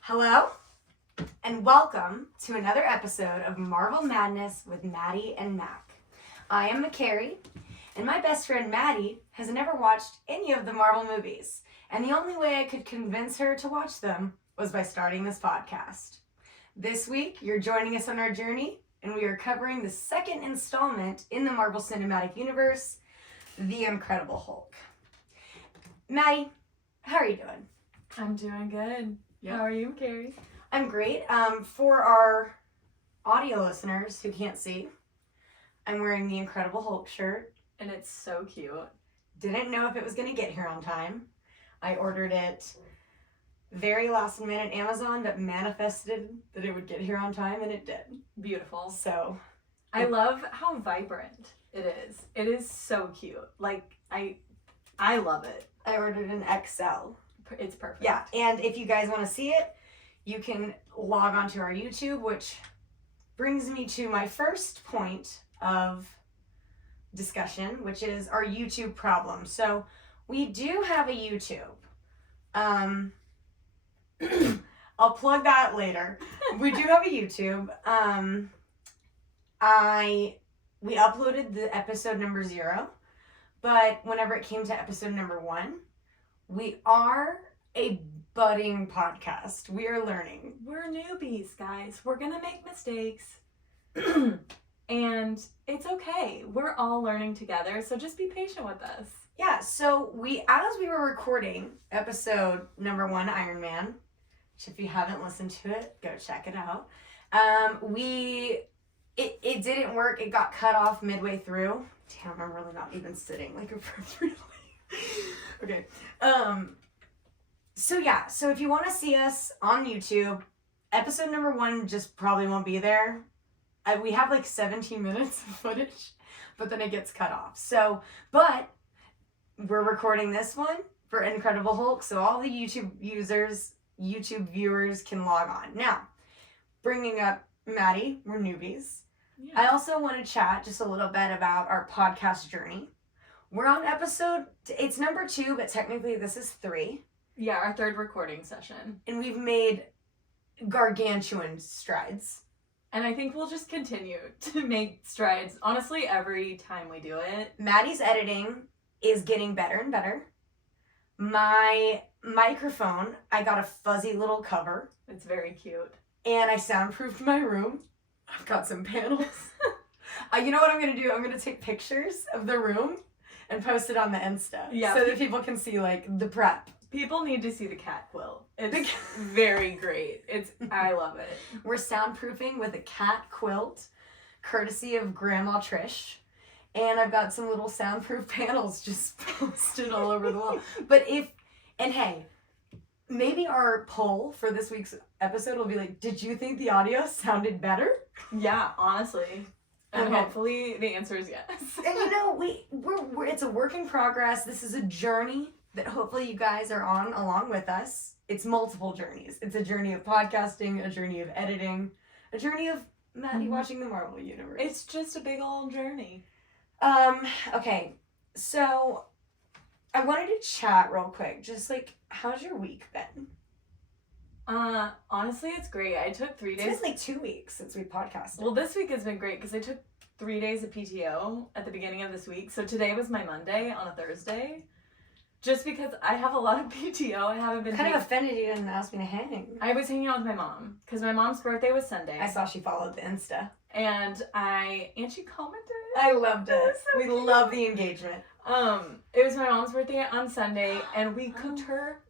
Hello, and welcome to another episode of Marvel Madness with Maddie and Mac. I am McCary, and my best friend Maddie has never watched any of the Marvel movies, and the only way I could convince her to watch them was by starting this podcast. This week, you're joining us on our journey, and we are covering the second installment in the Marvel Cinematic Universe, The Incredible Hulk. Maddie, how are you doing? I'm doing good. Yep. How are you, Carrie? I'm great. For our audio listeners who can't see, I'm wearing the Incredible Hulk shirt. And it's so cute. Didn't know if it was going to get here on time. I ordered it very last minute Amazon, but manifested that it would get here on time, and it did. Beautiful. So, I love how vibrant it is. It is so cute. Like, I love it. I ordered an XL. It's perfect. Yeah, and if you guys want to see it, you can log on to our YouTube, which brings me to my first point of discussion, which is our YouTube problem. So we do have a YouTube. I'll plug that later. We do have a YouTube. We uploaded the episode number 0, but whenever it came to episode number 1, we are a budding podcast. We are learning. We're newbies, guys. We're going to make mistakes. And it's okay. We're all learning together, so just be patient with us. Yeah, so as we were recording episode number 1, Iron Man, which if you haven't listened to it, go check it out. It didn't work. It got cut off midway through. Damn, I'm really not even sitting like appropriately. Okay. So if you want to see us on YouTube, episode number 1 just probably won't be there. We have like 17 minutes of footage, but then it gets cut off. So, but we're recording this one for Incredible Hulk, so all the YouTube viewers can log on. Now, bringing up Maddie, we're newbies. Yeah. I also want to chat just a little bit about our podcast journey. We're on it's number 2, but technically this is 3. Yeah, our 3rd recording session. And we've made gargantuan strides. And I think we'll just continue to make strides, honestly, every time we do it. Maddie's editing is getting better and better. My microphone, I got a fuzzy little cover. It's very cute. And I soundproofed my room. I've got some panels. You know what I'm going to do? I'm going to take pictures of the room and post it on the Insta. Yeah. So that people can see, like, the prep. People need to see the cat quilt. It's very great. I love it. We're soundproofing with a cat quilt, courtesy of Grandma Trish. And I've got some little soundproof panels just posted all over the wall. But hey, maybe our poll for this week's episode will be like, did you think the audio sounded better? Yeah, honestly. And okay. Hopefully the answer is yes. And you know, we're it's a work in progress. This is a journey that hopefully you guys are on along with us. It's multiple journeys. It's a journey of podcasting, a journey of editing, a journey of Maddie watching the Marvel Universe. It's just a big old journey. Okay, so I wanted to chat real quick. Just like, how's your week been? Honestly, it's great. I took 3 days. It's been like 2 weeks since we podcasted. Well, this week has been great because I took 3 days of PTO at the beginning of this week. So today was my Monday on a Thursday. Just because I have a lot of PTO, I haven't been... Kind of offended you didn't ask me to hang. I was hanging out with my mom because my mom's birthday was Sunday. I saw she followed the Insta. And she commented. I loved it. So we love the engagement. It was my mom's birthday on Sunday, and we cooked her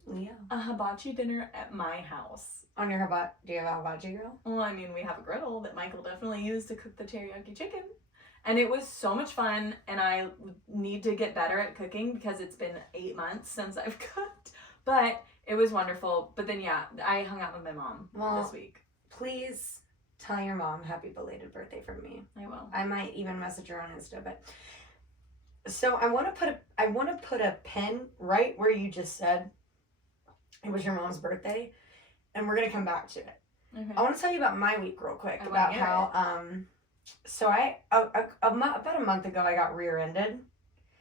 a hibachi dinner at my house. On your hibachi? Do you have a hibachi grill? Well, I mean, we have a griddle that Michael definitely used to cook the teriyaki chicken. And it was so much fun, and I need to get better at cooking because it's been 8 months since I've cooked. But it was wonderful. But then, yeah, I hung out with my mom this week. Please tell your mom happy belated birthday from me. I will. I might even message her on Insta. But so I want to put a pin right where you just said it was your mom's birthday, and we're gonna come back to it. Okay. I want to tell you about my week real quick about how so about a month ago I got rear-ended,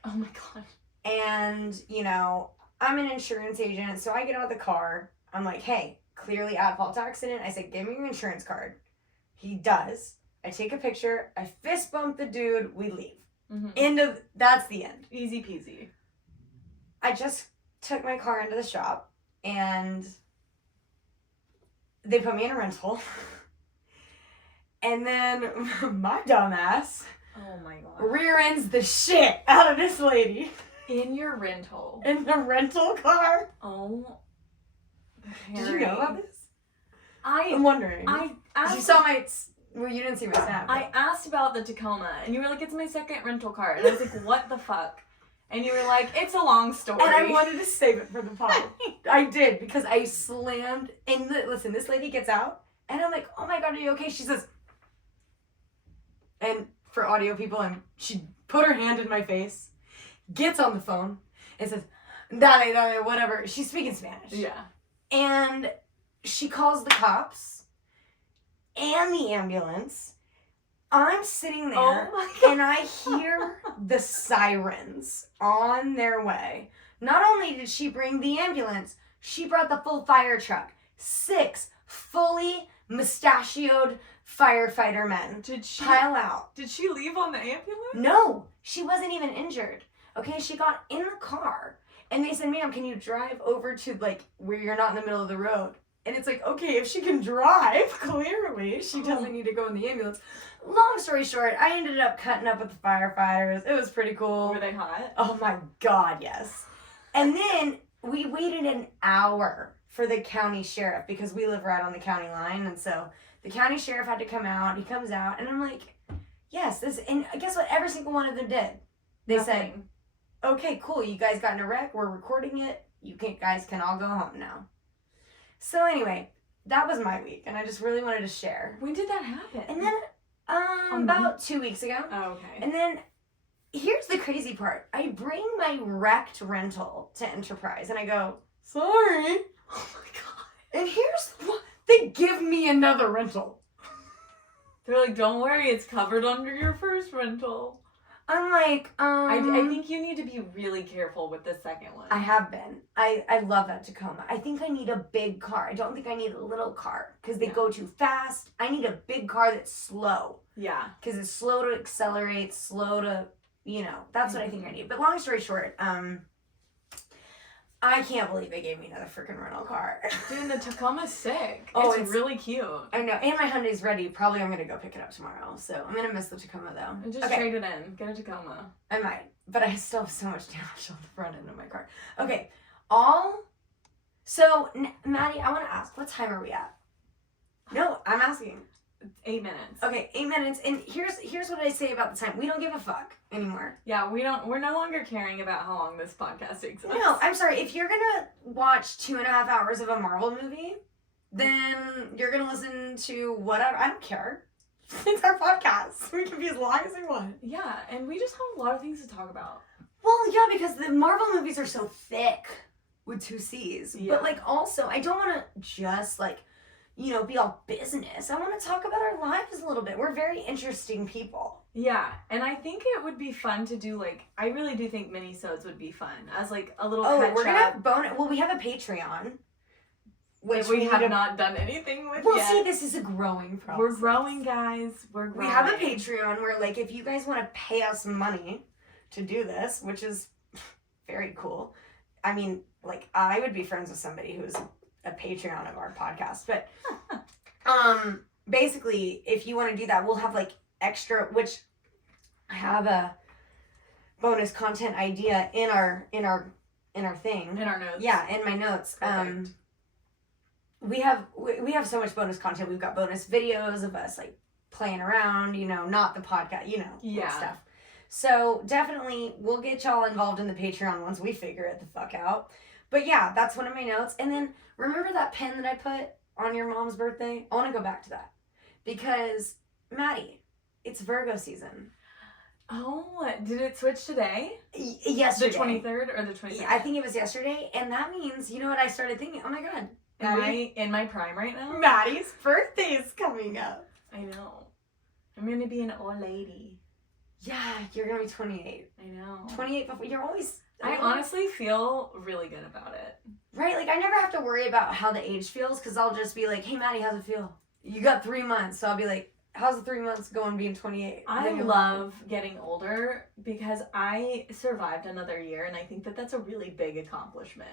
Oh my god. And, you know, I'm an insurance agent, so I get out of the car. I'm like, hey, clearly at fault accident. I said, give me your insurance card. He does. I take a picture. I fist bump the dude. We leave. Mm-hmm. That's the end. Easy peasy. I just took my car into the shop and they put me in a rental. And then my dumbass Oh my god. rear ends the shit out of this lady In your rental. in the rental car. Oh. Did you know about this? I'm I'm wondering. I You asked, saw my. Well, you didn't see my snap. I asked about the Tacoma, and you were like, it's my second rental car. And I was like, what the fuck? And you were like, it's a long story. And I wanted to save it for the pod. I did, because I slammed. And listen, this lady gets out, and I'm like, oh my god, are you okay? She says, and for audio people, she put her hand in my face, gets on the phone, and says, dale, dale, whatever. She's speaking Spanish. Yeah. And she calls the cops and the ambulance. I'm sitting there, Oh my god. and I hear the sirens on their way. Not only did she bring the ambulance, she brought the full fire truck. 6 fully mustachioed firefighter men Did she pile out. leave on the ambulance? No, she wasn't even injured. Okay, she got in the car, and they said, ma'am, can you drive over to, like, where you're not in the middle of the road? And it's like, okay, if she can drive, clearly, she doesn't need to go in the ambulance. Long story short, I ended up cutting up with the firefighters. It was pretty cool. Were they hot? Oh my god, yes. And then we waited an hour for the county sheriff because we live right on the county line. And so the county sheriff had to come out. He comes out, and I'm like, yes, this. And guess what? Every single one of them did. They said, Nothing. okay, cool. You guys got in a wreck. We're recording it. Guys can all go home now. So anyway, that was my week, and I just really wanted to share. When did that happen? And then, about 2 weeks ago. Oh, okay. And then, here's the crazy part. I bring my wrecked rental to Enterprise, and I go, sorry. Oh my god. And here's what they give me another rental. They're like, don't worry, it's covered under your first rental. I'm like, I think you need to be really careful with the second one. I have been. I love that Tacoma. I think I need a big car. I don't think I need a little car because they go too fast. I need a big car that's slow Yeah. because it's slow to accelerate, slow to, that's what I think I need. But long story short, I can't believe they gave me another freaking rental car. Dude, the Tacoma's sick. Oh, it's really cute. I know, and my Hyundai's ready. Probably I'm going to go pick it up tomorrow. So I'm going to miss the Tacoma though. Just trade it in. Get a Tacoma. I might, but I still have so much damage on the front end of my car. Okay, so Maddie, I want to ask, what time are we at? No, I'm asking. 8 minutes. Okay, 8 minutes, and here's what I say about the time. We don't give a fuck anymore. Yeah, we're no longer caring about how long this podcast takes us. No, I'm sorry. If you're gonna watch 2.5 hours of a Marvel movie, then you're gonna listen to whatever. I don't care. It's our podcast. We can be as long as we want. Yeah, and we just have a lot of things to talk about. Well, yeah, because the Marvel movies are so thick with 2 C's. Yeah. But, like, also, I don't want to just, like, be all business. I want to talk about our lives a little bit. We're very interesting people. Yeah, and I think it would be fun to do, like, I really do think mini-sodes would be fun. As, like, a little Oh, catch we're going to up. have bonus. Well, we have a Patreon. Which we have not done anything with Well, yet. see, this is a growing process. We're growing, guys. We're growing. We have a Patreon where, like, if you guys want to pay us money to do this, which is very cool. I mean, like, I would be friends with somebody who's a Patreon of our podcast. But, basically, if you want to do that, we'll have, like, extra, which I have a bonus content idea in our thing. In our notes. Yeah, in my notes. Perfect. We have so much bonus content. We've got bonus videos of us like playing around, not the podcast, stuff. So definitely we'll get y'all involved in the Patreon once we figure it the fuck out. But yeah, that's one of my notes. And then remember that pen that I put on your mom's birthday? I want to go back to that because Maddie, it's Virgo season. Oh, did it switch today? Yesterday. The 23rd or the 22nd? Yeah, I think it was yesterday. And that means, you know what I started thinking? Oh my God. Am I in my prime right now? Maddie's birthday is coming up. I know. I'm going to be an old lady. Yeah, you're gonna be 28. I know. 28 before you're always. I honestly feel really good about it. Right, like I never have to worry about how the age feels because I'll just be like, hey Maddie, how's it feel? You got 3 months, so I'll be like, how's the 3 months going being 28? I love getting older because I survived another year, and I think that that's a really big accomplishment.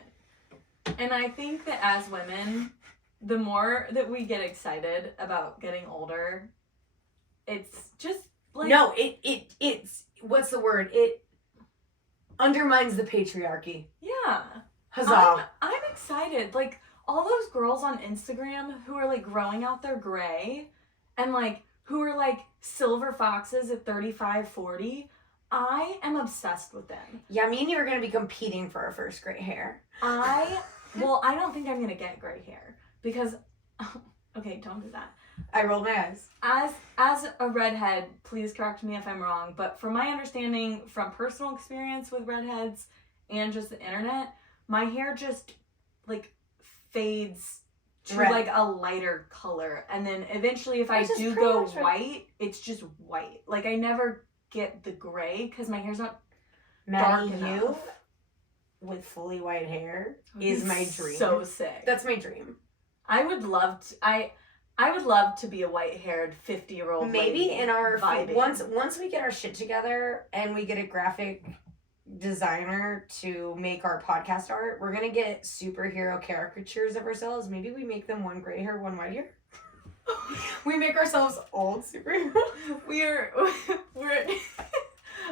And I think that as women, the more that we get excited about getting older, it's just like... No, it's, what's the word? It undermines the patriarchy. Yeah. Huzzah. I'm excited. Like, all those girls on Instagram who are, like, growing out their gray and, like, who are, like, silver foxes at 35, 40, I am obsessed with them. Yeah, me and you are going to be competing for our first gray hair. Well, I don't think I'm going to get gray hair because, okay, don't do that. I rolled my eyes. As a redhead, please correct me if I'm wrong, but from my understanding from personal experience with redheads and just the internet, my hair just, like, fades to Red. like a lighter color, and then eventually if I Which is do pretty go much right. white, it's just white. Like, I never get the gray because my hair's not Maddie, dark you enough. with fully white hair is my dream. So sick. That's my dream. I would love to be a white-haired 50-year-old Maybe lady in our vibing. once we get our shit together and we get a graphic designer to make our podcast art, we're gonna get superhero caricatures of ourselves. Maybe we make them one gray hair, one white hair. We make ourselves old superheroes. We're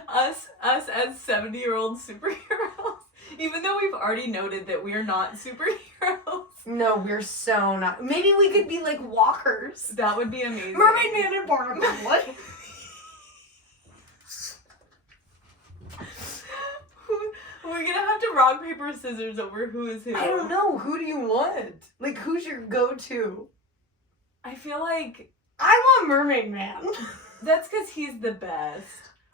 us as 70-year-old superheroes. Even though we've already noted that we're not superheroes. No, we're so not. Maybe we could be like walkers. That would be amazing. Mermaid Man and Barnacle. What? We're gonna have to rock, paper, scissors over who is who. I don't know. Who do you want? Like, who's your go-to? I feel like I want Mermaid Man. that's because he's the best.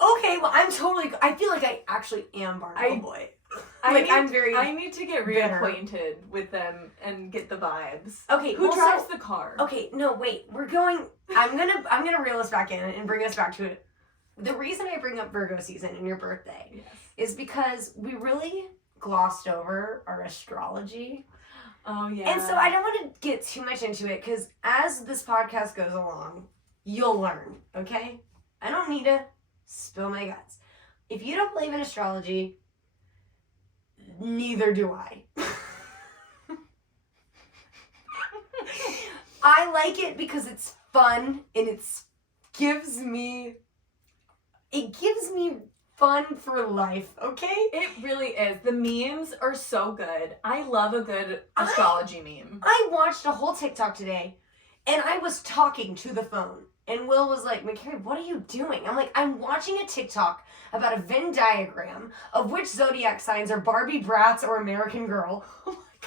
Okay, well, I feel like I actually am Barnacle Boy. I'm very... I need to get bitter. reacquainted with them and get the vibes. Okay, Who well, drives so- the car? Okay, no, wait. We're going... I'm gonna reel us back in and bring us back to it. The reason I bring up Virgo season and your birthday Yes. is because we really glossed over our astrology. Oh, yeah. And so I don't want to get too much into it because as this podcast goes along, you'll learn, okay? I don't need to spill my guts. If you don't believe in astrology, neither do I. I like it because it's fun and it gives me fun for life, okay? It really is. The memes are so good. I love a good astrology meme. I watched a whole TikTok today and I was talking to the phone. And Will was like, McCary, what are you doing? I'm like, I'm watching a TikTok about a Venn diagram of which zodiac signs are Barbie, Bratz, or American Girl.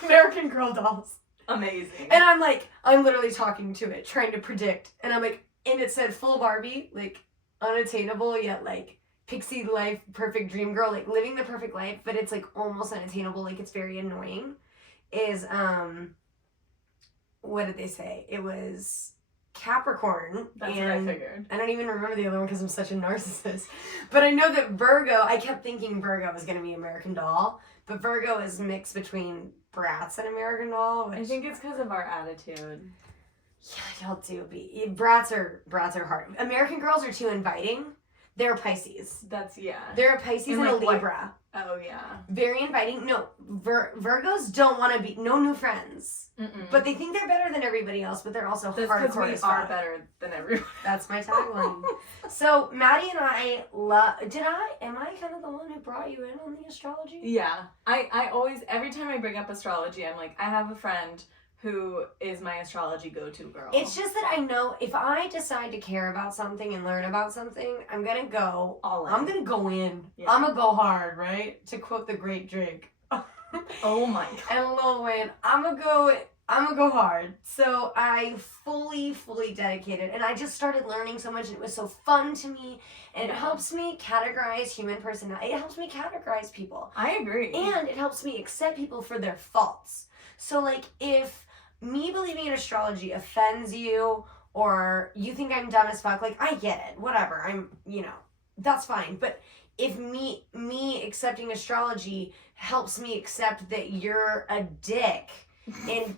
American Girl dolls. Amazing. And I'm like, I'm literally talking to it, trying to predict. And I'm like, and it said full Barbie, like unattainable, yet like pixie life, perfect dream girl, like living the perfect life, but it's like almost unattainable, like it's very annoying. Is, what did they say? It was Capricorn. That's and what I figured. I don't even remember the other one because I'm such a narcissist. But I know that Virgo, I kept thinking Virgo was going to be American Doll, but Virgo is mixed between Bratz and American Doll. Which, I think it's because of our attitude. yeah, y'all do be. Brats are hard. American Girls are too inviting. They're Pisces. That's, yeah. They're a Pisces and And, a like, what- Libra. Oh, yeah. Very inviting. No, Virgos don't want to be, no new friends. Mm-mm. But they think they're better than everybody else, but they're also That's because hardcore we as are fuck. better than everyone. That's my tagline. So, Maddie and I love... Am I kind of the one who brought you in on the astrology? Yeah. I always, every time I bring up astrology, I'm like, I have a friend who is my astrology go-to girl. It's just that I know if I decide to care about something and learn about something, I'm going to go... all in. I'm going to go in. Yeah. I'm going to go hard, right? To quote the great Drake. Oh my god. And Lil Wayne, I'm gonna go hard. So I fully dedicated, and I just started learning so much, and it was so fun to me, and it helps me categorize human personality. It helps me categorize people, I agree. and it helps me accept people for their faults. So like, if me believing in astrology offends you, or you think I'm dumb as fuck, like, I get it, whatever, that's fine. But if me accepting astrology helps me accept that you're a dick in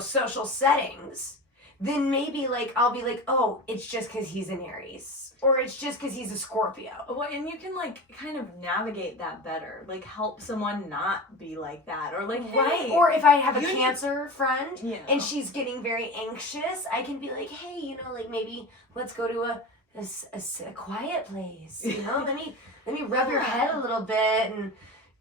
social settings, then maybe like I'll be like, oh, it's just because he's an Aries, or it's just because he's a Scorpio. Well, and you can like kind of navigate that better, like help someone not be like that, or like Right? hey, Or if I have a you- Cancer friend you know. and she's getting very anxious, I can be like, hey, like maybe let's go to a quiet place. Let me rub your head a little bit and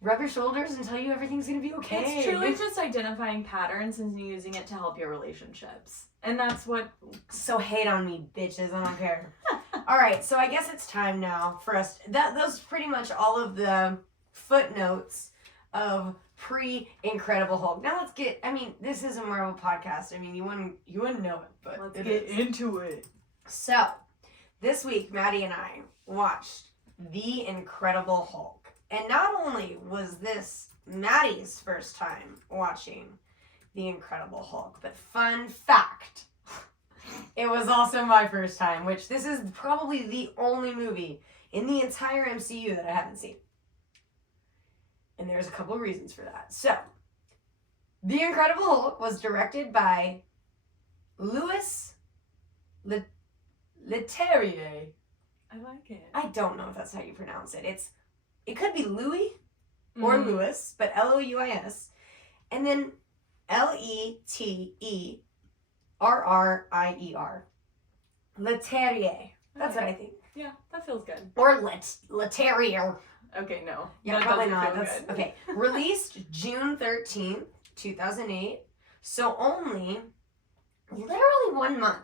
rub your shoulders and tell you everything's gonna be okay. It's truly just identifying patterns and using it to help your relationships. And that's what... So hate on me, bitches. I don't care. All right, so I guess it's time now for us... Those pretty much all of the footnotes of pre-Incredible Hulk. Now let's get... I mean, this is a Marvel podcast. I mean, you wouldn't know it, but Let's it get is. into it. So, this week, Maddie and I watched The Incredible Hulk. And not only was this Maddie's first time watching The Incredible Hulk, but fun fact, it was also my first time, which this is probably the only movie in the entire MCU that I haven't seen. And there's a couple of reasons for that. So, The Incredible Hulk was directed by Louis Leterrier. I like it. I don't know if that's how you pronounce it. It could be Louis or Louis, but Louis. And then Leterrier. Leterrier. That's what I think. Yeah, that feels good. Or Leterrier. Okay, no. Yeah, that probably doesn't not. feel That's good. okay. Released June 13th, 2008. So only literally 1 month.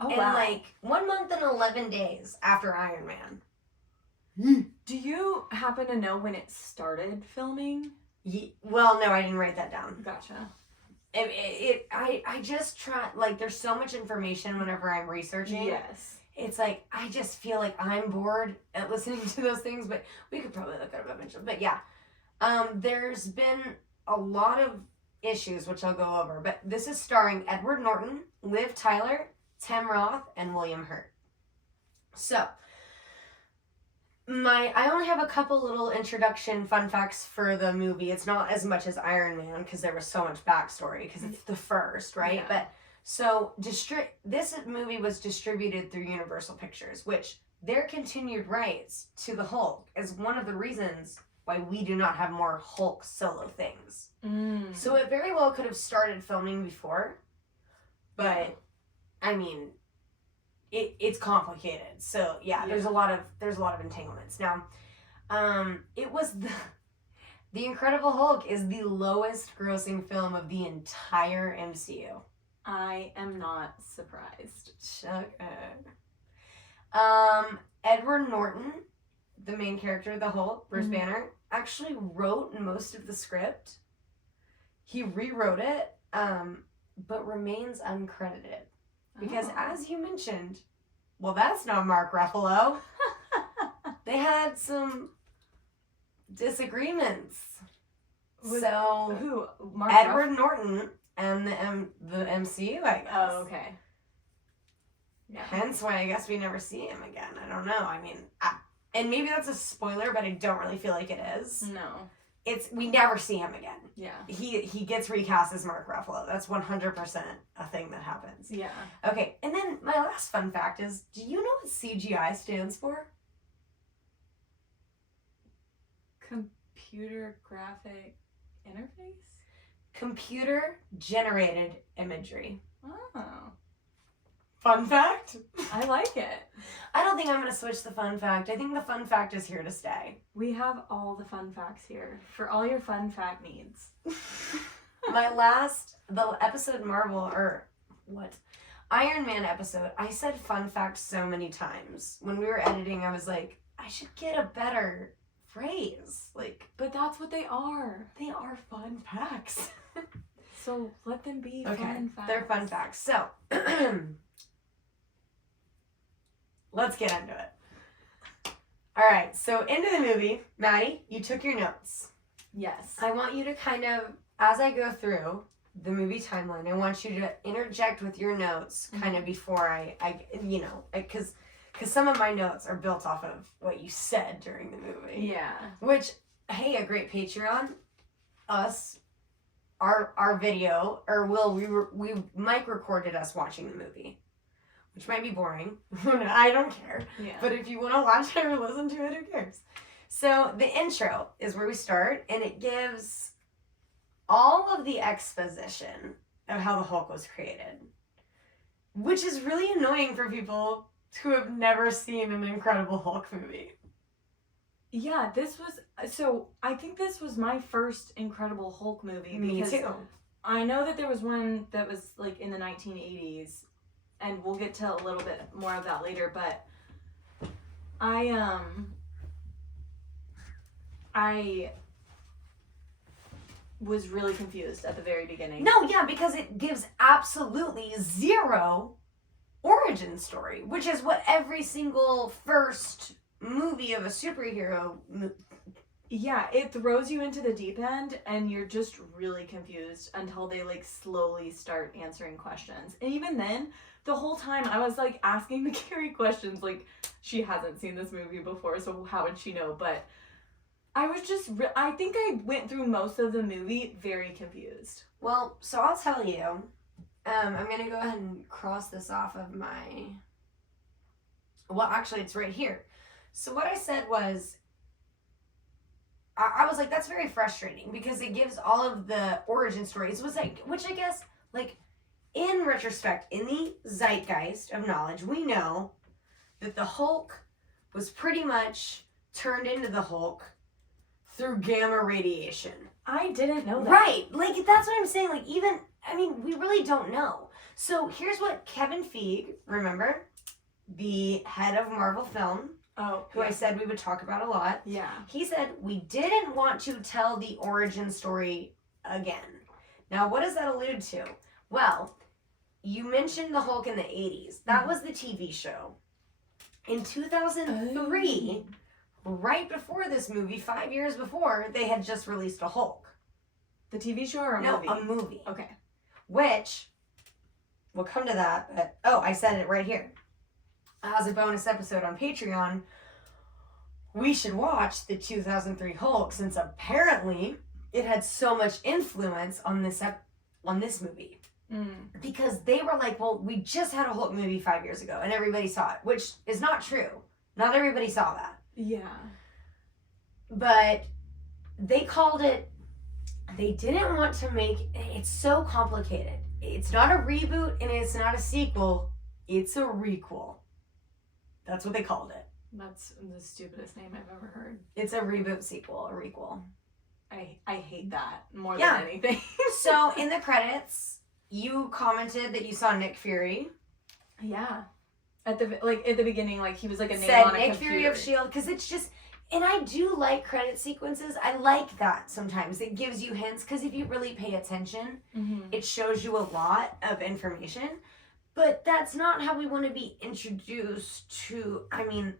Oh, and wow. like 1 month and 11 days after Iron Man. Do you happen to know when it started filming? Well, no, I didn't write that down. Gotcha. I just try, like, there's so much information whenever I'm researching. Yes. It's like, I just feel like I'm bored at listening to those things, but we could probably look it up eventually. But yeah, there's been a lot of issues, which I'll go over, but this is starring Edward Norton, Liv Tyler, Tim Roth, and William Hurt. So, I only have a couple little introduction fun facts for the movie. It's not as much as Iron Man because there was so much backstory because it's the first, right? Yeah. But so this movie was distributed through Universal Pictures, which their continued rights to the Hulk is one of the reasons why we do not have more Hulk solo things. So it very well could have started filming before, but I mean, it's complicated. So yeah, there's a lot of entanglements. Now, it was the Incredible Hulk is the lowest grossing film of the entire MCU. I am not surprised. Shut up. Edward Norton, the main character, the Hulk, Bruce Banner, actually wrote most of the script. He rewrote it, but remains uncredited. Because as you mentioned, well, that's not Mark Ruffalo. They had some disagreements. So Who? Mark Edward Norton and the MCU, I guess. Oh, okay. Yeah. Hence why I guess we never see him again. I don't know. I mean, and maybe that's a spoiler, but I don't really feel like it is. No. We never see him again. Yeah. He gets recast as Mark Ruffalo. That's 100% a thing that happens. Yeah. Okay, and then my last fun fact is, do you know what CGI stands for? Computer graphic interface? Computer generated imagery. Oh. Fun fact? I like it. I don't think I'm going to switch the fun fact. I think the fun fact is here to stay. We have all the fun facts here for all your fun fact needs. The episode Iron Man episode, I said fun fact so many times. When we were editing, I was like, I should get a better phrase. Like, But that's what they are. they are fun facts. So let them be Okay, fun facts. they're fun facts. So, let's get into it. All right, so into the movie. Maddie, you took your notes. Yes. I want you to kind of, as I go through the movie timeline, I want you to interject with your notes kind of before I because Because some of my notes are built off of what you said during the movie. Yeah. Which, hey, a great Patreon, us, our video, or we Mike recorded us watching the movie, which might be boring. I don't care. Yeah. But if you want to watch it or listen to it, who cares? So the intro is where we start, and it gives all of the exposition of how the Hulk was created, which is really annoying for people who have never seen an Incredible Hulk movie. Yeah, I think this was my first Incredible Hulk movie. Me because too. I know that there was one that was like in the 1980s, and we'll get to a little bit more of that later, but I was really confused at the very beginning. No, yeah, because it gives absolutely zero origin story, which is what every single first movie of a superhero. Yeah, it throws you into the deep end, and you're just really confused until they like slowly start answering questions. And even then, the whole time I was like asking McCary questions, like she hasn't seen this movie before, so how would she know? But I was just, I think I went through most of the movie very confused. Well, so I'll tell you. I'm going to go ahead and cross this off of my... Well, actually, it's right here. So what I said was, I was like, that's very frustrating because it gives all of the origin stories, which I guess, like, in retrospect, in the zeitgeist of knowledge, we know that the Hulk was pretty much turned into the Hulk through gamma radiation. I didn't know that. Right. Like, that's what I'm saying. Like, even, I mean, we really don't know. So here's what Kevin Feige, remember, the head of Marvel Film, who I said we would talk about a lot. Yeah. He said, we didn't want to tell the origin story again. Now, what does that allude to? Well, you mentioned the Hulk in the 80s. That was the TV show. In 2003, right before this movie, 5 years before, they had just released a Hulk. The TV show or a movie? No, a movie. Okay. Which, we'll come to that, but, I said it right here. As a bonus episode on Patreon, we should watch the 2003 Hulk, since apparently it had so much influence on this movie. Because they were like, well, we just had a Hulk movie 5 years ago, and everybody saw it, which is not true. Not everybody saw that. Yeah. But they called it, they didn't want to make, it's so complicated. It's not a reboot and it's not a sequel, it's a requel. That's what they called it. That's the stupidest name I've ever heard. It's a reboot, sequel, a requel. I hate that more than anything. So in the credits, you commented that you saw Nick Fury. Yeah. At the beginning, like he was like a name Said on a Nick computer. Fury of S.H.I.E.L.D. because it's just, and I do like credit sequences. I like that sometimes. It gives you hints because if you really pay attention, it shows you a lot of information. But that's not how we want to be introduced to, I mean,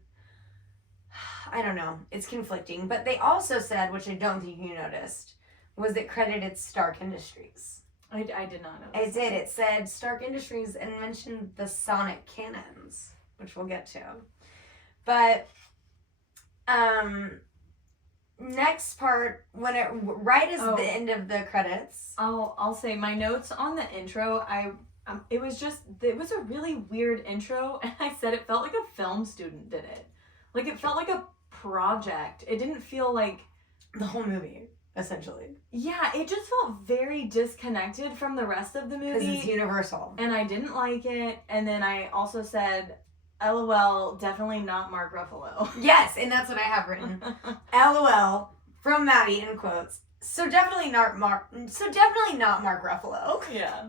I don't know. It's conflicting. But they also said, which I don't think you noticed, was it credited Stark Industries. I did not know. It did. It said Stark Industries and mentioned the Sonic cannons, which we'll get to. But next part, when it right as the end of the credits. I'll say my notes on the intro. It was a really weird intro, and I said it felt like a film student did it. Like it felt like a project. It didn't feel like the whole movie. Essentially. Yeah, it just felt very disconnected from the rest of the movie. Because it's Universal. And I didn't like it. And then I also said, LOL, definitely not Mark Ruffalo. Yes, and that's what I have written. LOL from Maddie in quotes. So definitely not Mark Ruffalo. Yeah.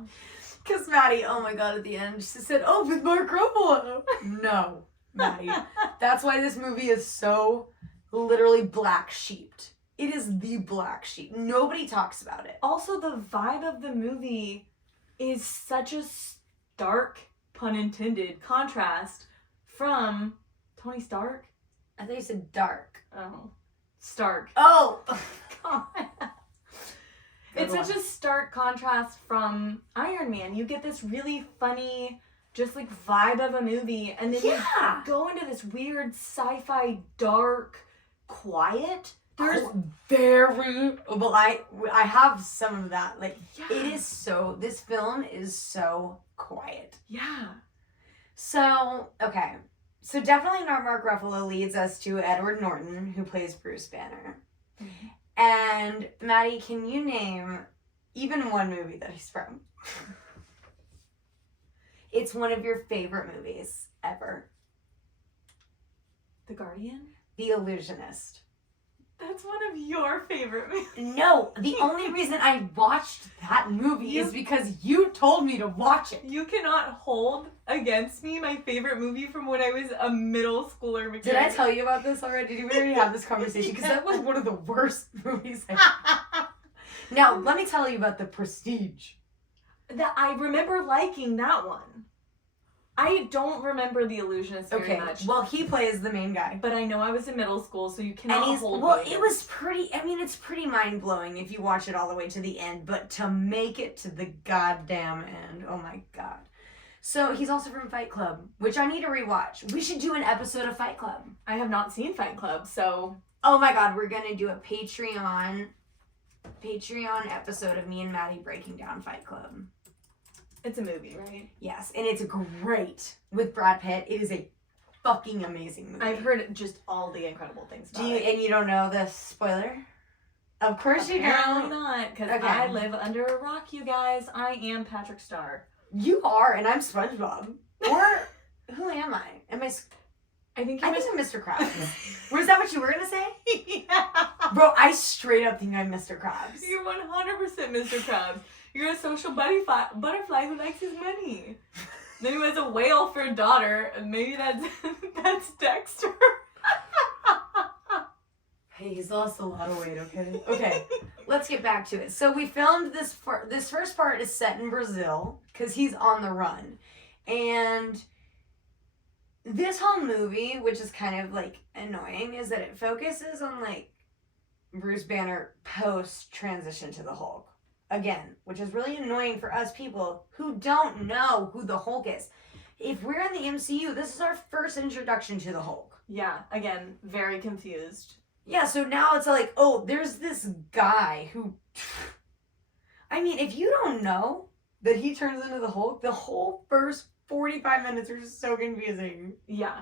Because Maddie, oh my god, at the end, she said, oh, with Mark Ruffalo. No, Maddie. That's why this movie is so literally black sheeped. It is the black sheep. Nobody talks about it. Also, the vibe of the movie is such a stark, pun intended, contrast from Tony Stark. I thought you said dark. Oh. Stark. Oh! God. It's such a stark contrast from Iron Man. You get this really funny, just like vibe of a movie, and then Yeah. you go into this weird sci-fi dark quiet. There's very well. I have some of that. Like yeah. it is so. This film is so quiet. Yeah. So okay. So definitely not Mark Ruffalo leads us to Edward Norton, who plays Bruce Banner. Mm-hmm. And Maddie, can you name even one movie that he's from? It's one of your favorite movies ever. The Guardian? The Illusionist. That's one of your favorite movies. No, the only reason I watched that movie is because you told me to watch it. You cannot hold against me my favorite movie from when I was a middle schooler. McKenna. Did I tell you about this already? Did we already have this conversation? Because that was one of the worst movies I Now, let me tell you about The Prestige. That I remember liking that one. I don't remember The Illusionist very much. Well, he plays the main guy. But I know I was in middle school, so you cannot hold well, me it was pretty, I mean, it's pretty mind-blowing if you watch it all the way to the end, but to make it to the goddamn end, oh my god. So, he's also from Fight Club, which I need to rewatch. We should do an episode of Fight Club. I have not seen Fight Club, so... Oh my god, we're gonna do a Patreon episode of me and Maddie breaking down Fight Club. It's a movie, right? Yes, and it's great with Brad Pitt. It is a fucking amazing movie. I've heard just all the incredible things about it. And you don't know the spoiler? Of course you Apparently don't. not, because Okay. I live under a rock, you guys. I am Patrick Star. You are, and I'm SpongeBob. Or who am I? I think I'm Mr. Krabs. Was that what you were gonna say? yeah. Bro, I straight up think I'm Mr. Krabs. You're 100% Mr. Krabs. You're a social butterfly who likes his money. Then he has a whale for a daughter, and maybe that's Dexter. Hey, he's lost a lot of weight, okay? Okay, let's get back to it. So we filmed this first part is set in Brazil, because he's on the run. And this whole movie, which is kind of, like, annoying, is that it focuses on, like, Bruce Banner post-transition to the Hulk. Again, which is really annoying for us people who don't know who the Hulk is. If we're in the MCU, this is our first introduction to the Hulk. Yeah, again, very confused. Yeah, so now it's like, oh, there's this guy who... I mean, if you don't know that he turns into the Hulk, the whole first 45 minutes are so confusing. Yeah,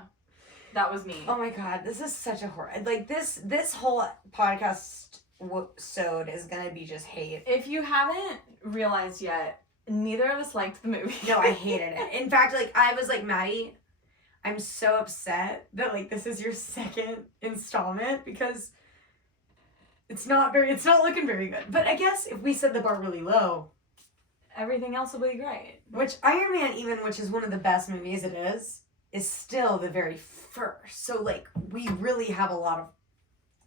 that was me. Oh my god, this is such a horror. Like, this whole podcast episode is gonna be just hate. If you haven't realized yet, neither of us liked the movie. No, I hated it. In fact, like, I was like, Maddie, I'm so upset that, like, this is your second installment because it's not looking very good. But I guess if we set the bar really low, everything else will be great. which Iron Man, even which is one of the best movies it is still the very first. So, like, we really have a lot of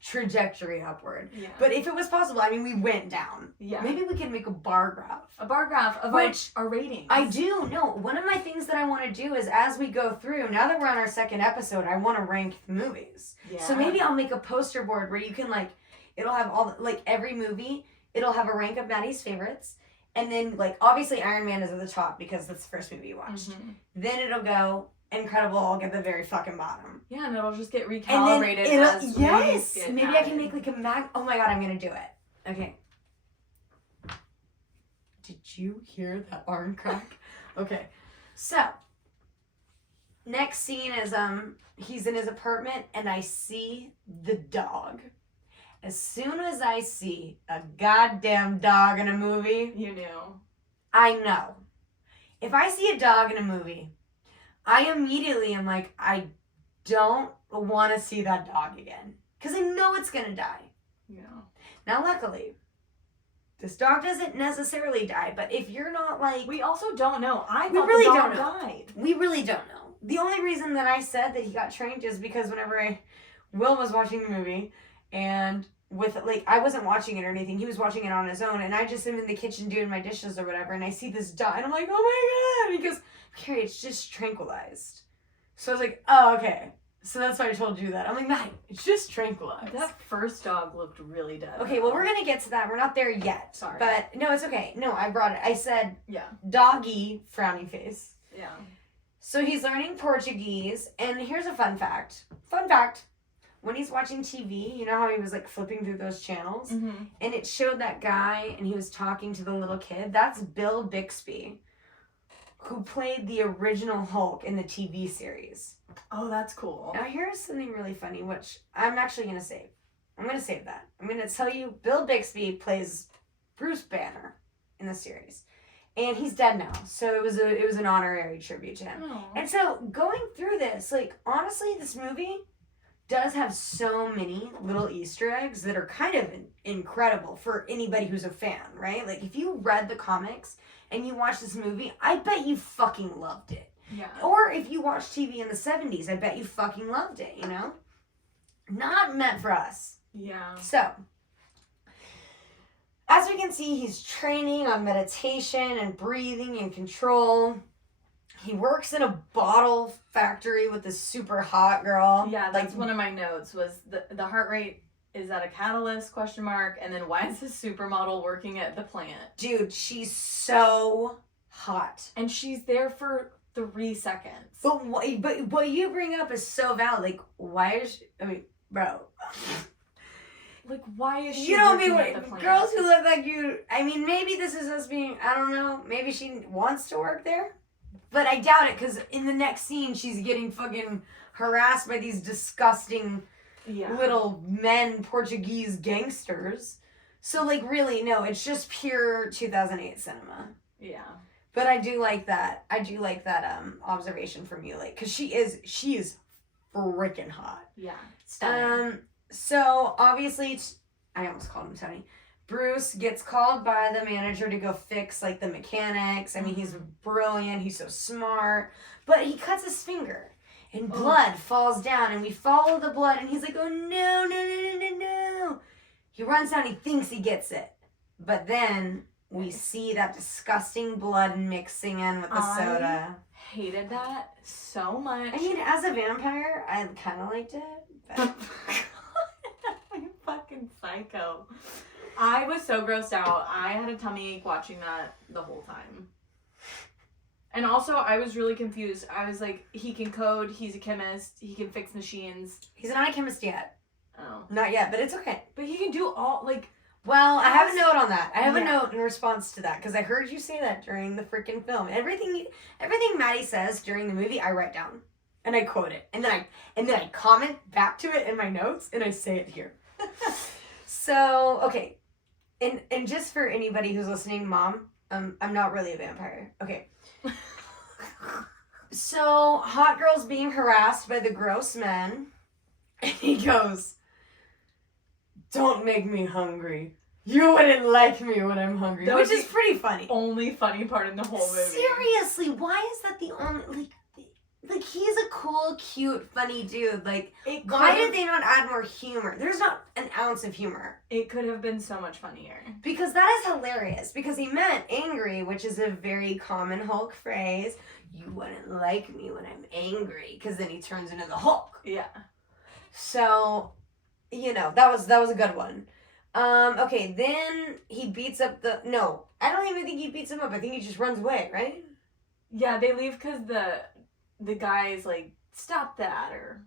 trajectory upward. Yeah. But if it was possible, I mean, we went down. Yeah. Maybe we can make a bar graph. A bar graph of our ratings. I do. No, one of my things that I want to do is as we go through, now that we're on our second episode, I want to rank the movies. Yeah. So maybe I'll make a poster board where you can, like, it'll have all, like, every movie, it'll have a rank of Maddie's favorites. And then, like, obviously Iron Man is at the top because that's the first movie you watched. Mm-hmm. Then it'll go Incredible Hulk at the very fucking bottom. Yeah, and it'll just get recalibrated. And then as yes! we get Maybe I can added. make, like, a oh my god, I'm gonna do it. Okay. Did you hear that arm crack? Okay. So, next scene is, he's in his apartment and I see the dog. As soon as I see a goddamn dog in a movie, You knew. I know. If I see a dog in a movie, I immediately am like, I don't want to see that dog again. Because I know it's going to die. Yeah. Now, luckily, this dog doesn't necessarily die, but if you're not like... We also don't know. I We thought really the dog don't know. died. We really don't know. The only reason that I said that he got trained is because whenever Will was watching the movie, and with, like, I wasn't watching it or anything, he was watching it on his own, and I just am in the kitchen doing my dishes or whatever, and I see this dog, and I'm like, oh my god, because, Carrie, it's just tranquilized. So I was like, oh, okay. So that's why I told you that. I'm like, Matt, it's just tranquilized. That first dog looked really dead. Okay, well, we're gonna get to that. We're not there yet. Sorry. But, no, it's okay. No, I brought it. I said, Yeah. doggy, frowny face. Yeah. So he's learning Portuguese, and here's a fun fact. Fun fact. When he's watching TV, you know how he was like flipping through those channels? Mm-hmm. And it showed that guy, and he was talking to the little kid. That's Bill Bixby, who played the original Hulk in the TV series. Oh, that's cool. Now here's something really funny, which I'm actually going to save. I'm going to save that. I'm going to tell you, Bill Bixby plays Bruce Banner in the series. And he's dead now, so it was an honorary tribute to him. Oh. And so going through this, like, honestly, this movie does have so many little Easter eggs that are kind of incredible for anybody who's a fan, right? Like, if you read the comics and you watch this movie, I bet you fucking loved it. Yeah. Or if you watched TV in the 70s, I bet you fucking loved it, you know? Not meant for us. Yeah. So, as we can see, he's training on meditation and breathing and control. He works in a bottle factory with this super hot girl. Yeah, that's one of my notes was the heart rate is at a catalyst ? And then why is this supermodel working at the plant? Dude, she's so hot. And she's there for 3 seconds. But what you bring up is so valid. Like, why is she, I mean, bro. Like, why is she You know working me, at the plant? girls who look like you, I mean, maybe this is us being, I don't know, maybe she wants to work there. But I doubt it, because in the next scene, she's getting fucking harassed by these disgusting little men Portuguese gangsters. So, like, really, no, it's just pure 2008 cinema. Yeah. But I do like that. I do like that observation from you, like, because she is freaking hot. Yeah. Stunning. So, obviously, I almost called him Tony. Bruce gets called by the manager to go fix, like, the mechanics. I mean, he's brilliant. He's so smart. But he cuts his finger. And blood falls down. And we follow the blood. And he's like, oh, no. He runs down. He thinks he gets it. But then we see that disgusting blood mixing in with the soda. Hated that so much. I mean, as a vampire, I kind of liked it. But... I'm fucking psycho. I was so grossed out. I had a tummy ache watching that the whole time. And also, I was really confused. I was like, he can code, he's a chemist, he can fix machines. He's not a chemist yet. Oh. Not yet, but it's okay. But he can do all, like... Well, I have a note on that. I have a note in response to that, because I heard you say that during the freaking film. Everything Maddie says during the movie, I write down. And I quote it. And then I comment back to it in my notes, and I say it here. So, okay. And just for anybody who's listening, Mom, I'm not really a vampire. Okay. So, hot girl's being harassed by the gross men. And he goes, don't make me hungry. You wouldn't like me when I'm hungry. Which is pretty funny. Only funny part in the whole movie. Seriously, why is that the only... Like, he's a cool, cute, funny dude. Like, why did they not add more humor? There's not an ounce of humor. It could have been so much funnier. Because that is hilarious. Because he meant angry, which is a very common Hulk phrase. You wouldn't like me when I'm angry. Because then he turns into the Hulk. Yeah. So, you know, that was a good one. Okay, then he beats up the... No, I don't even think he beats him up. I think he just runs away, right? Yeah, they leave because the guy's like, stop that, or...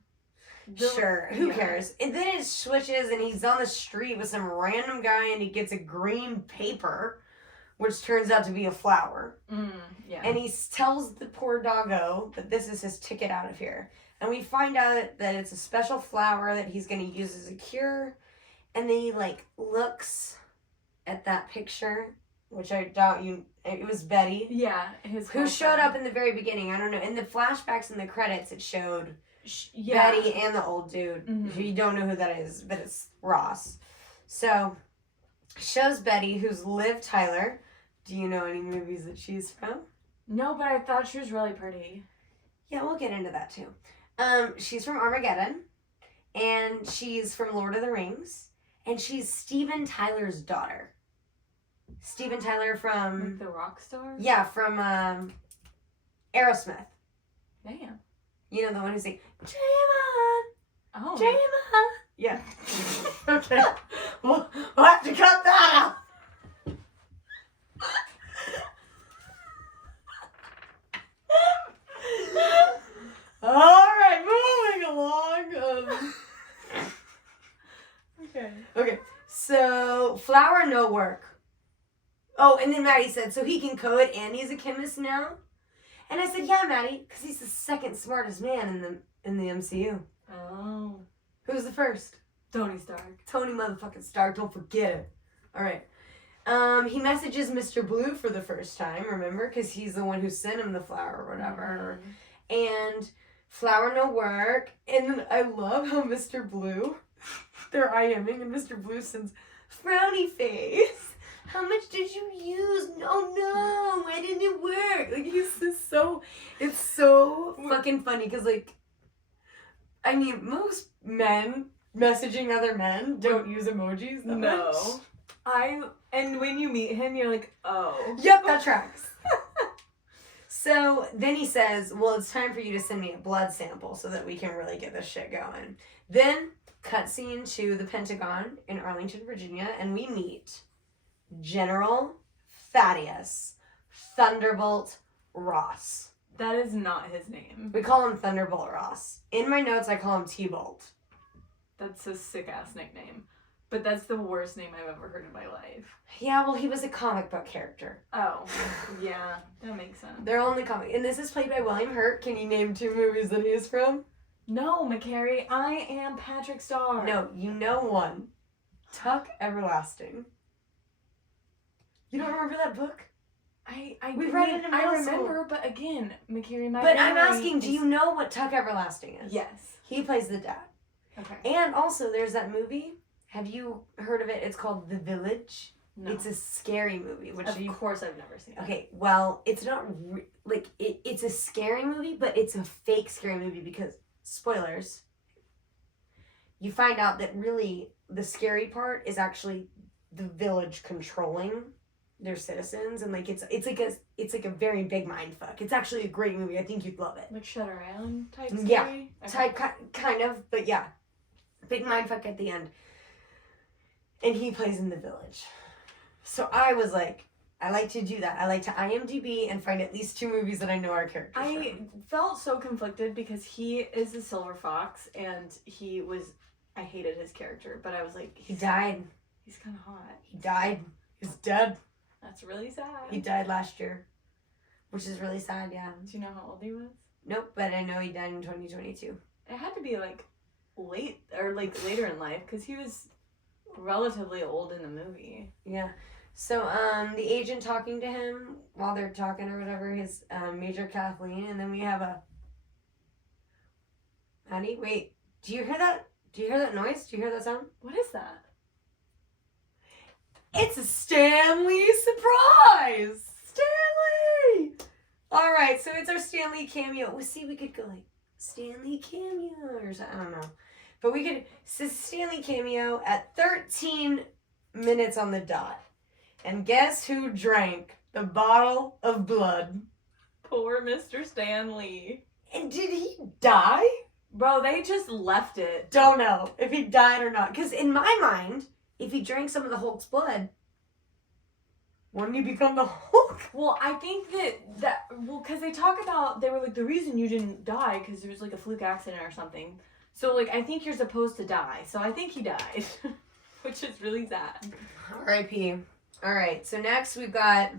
Sure, who cares? And then it switches and he's on the street with some random guy and he gets a green paper, which turns out to be a flower. Yeah. And he tells the poor doggo that this is his ticket out of here. And we find out that it's a special flower that he's going to use as a cure. And then he, like, looks at that picture, which I doubt it was Betty. Yeah. Who showed up in the very beginning. I don't know. In the flashbacks and the credits, it showed Betty and the old dude. Mm-hmm. You don't know who that is, but it's Ross. So, shows Betty, who's Liv Tyler. Do you know any movies that she's from? No, but I thought she was really pretty. Yeah, we'll get into that too. She's from Armageddon, and she's from Lord of the Rings, and she's Steven Tyler's daughter. Steven Tyler from... Like the rock star? Yeah, from Aerosmith. Damn. You know, the one who's like, Dream on! Oh. Dream on! Yeah. Okay. We'll have to cut that out. So, flour, no work. Oh, and then Maddie said, so he can code and he's a chemist now? And I said, yeah, Maddie, because he's the second smartest man in the MCU. Oh. Who's the first? Tony Stark. Tony motherfucking Stark, don't forget it. All right. He messages Mr. Blue for the first time, remember? Because he's the one who sent him the flower or whatever. And flower no work. And then I love how Mr. Blue, they're IMing, and Mr. Blue sends frowny face. How much did you use? No, why didn't it work? Like, he's just so, it's so fucking funny. Because, like, I mean, most men messaging other men don't use emojis that much. And when you meet him, you're like, oh. Yep, that tracks. So then he says, well, it's time for you to send me a blood sample so that we can really get this shit going. Then, cutscene to the Pentagon in Arlington, Virginia, and we meet General Thaddeus Thunderbolt Ross. That is not his name. We call him Thunderbolt Ross. In my notes, I call him T-Bolt. That's a sick-ass nickname. But that's the worst name I've ever heard in my life. Yeah, well, he was a comic book character. Oh, yeah, that makes sense. They're only comic. And this is played by William Hurt. Can you name 2 movies that he is from? No, McCary, I am Patrick Star. No, you know one. Tuck Everlasting. You don't remember that book? We read it in middle I remember, school. but again, McCary, my But I'm memory asking, do you know what Tuck Everlasting is? Yes. He plays the dad. Okay. And also, there's that movie. Have you heard of it? It's called The Village. No. It's a scary movie. Which Of course I've never seen it. Okay, well, it's not... it's a scary movie, but it's a fake scary movie because... Spoilers. You find out that really the scary part is actually the village controlling their citizens, and like it's like a very big mind fuck. It's actually a great movie. I think you'd love it. Like Shutter Island type scary? Yeah, Okay. kind of, but yeah, big mind fuck at the end. And he plays in The Village. So I was like, I like to do that. I like to IMDb and find at least 2 movies that I know our characters I from. felt so conflicted because he is a silver fox and I hated his character, but I was like, He died. He's kind of hot. He died. He's dead. That's really sad. He died last year, which is really sad, yeah. Do you know how old he was? Nope, but I know he died in 2022. It had to be like late or like later in life because he was relatively old in the movie. Yeah. So, the agent talking to him while they're talking or whatever, his Major Kathleen, and then we have a... Honey, wait, do you hear that? Do you hear that noise? Do you hear that sound? What is that? It's a Stanley surprise! Stanley! Alright, so it's our Stanley cameo. Well, see, we could go like, Stanley cameo or something, I don't know. But we could, Stanley cameo at 13 minutes on the dot. And guess who drank the bottle of blood? Poor Mr. Stanley. And did he die? Bro, they just left it. Don't know if he died or not. Because in my mind, if he drank some of the Hulk's blood, wouldn't he become the Hulk? Well, I think because they talk about, they were like, the reason you didn't die because there was like a fluke accident or something. So like, I think you're supposed to die. So I think he died, which is really sad. R.I.P. All right, so next we've got,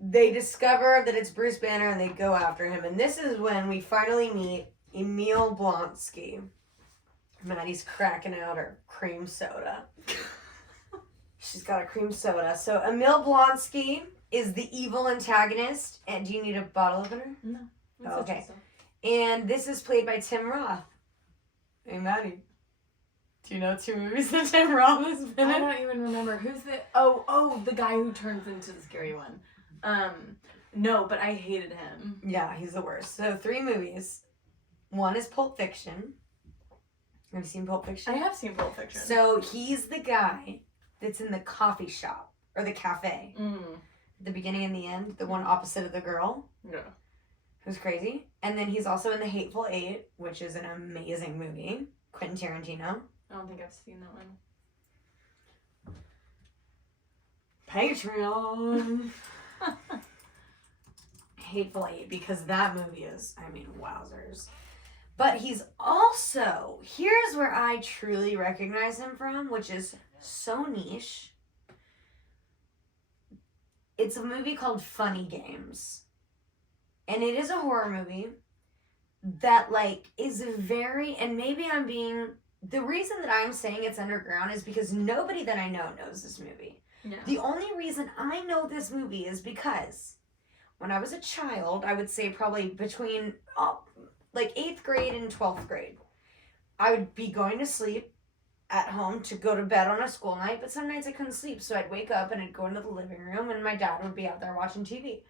they discover that it's Bruce Banner and they go after him. And this is when we finally meet Emil Blonsky. Maddie's cracking out her cream soda. She's got a cream soda. So Emil Blonsky is the evil antagonist. And do you need a bottle opener? No. Oh, okay. And this is played by Tim Roth. Hey, Maddie. Do you know 2 movies that Tim Roth has been in? I don't even remember. Who's the... the guy who turns into the scary one. No, but I hated him. Yeah, he's the worst. So 3 movies. One is Pulp Fiction. Have you seen Pulp Fiction? I have seen Pulp Fiction. So he's the guy that's in the coffee shop or the cafe. Mm. At the beginning and the end, the one opposite of the girl. Yeah. Who's crazy. And then he's also in The Hateful Eight, which is an amazing movie. Quentin Tarantino. I don't think I've seen that one. Patreon. Hateful Eight, because that movie is, I mean, wowzers. But he's also, here's where I truly recognize him from, which is so niche. It's a movie called Funny Games. And it is a horror movie that, like, is very, and maybe I'm being, the reason that I'm saying it's underground is because nobody that I know knows this movie. Yeah. The only reason I know this movie is because when I was a child, I would say probably between like 8th grade and 12th grade, I would be going to sleep at home to go to bed on a school night, but some nights I couldn't sleep, so I'd wake up and I'd go into the living room and my dad would be out there watching TV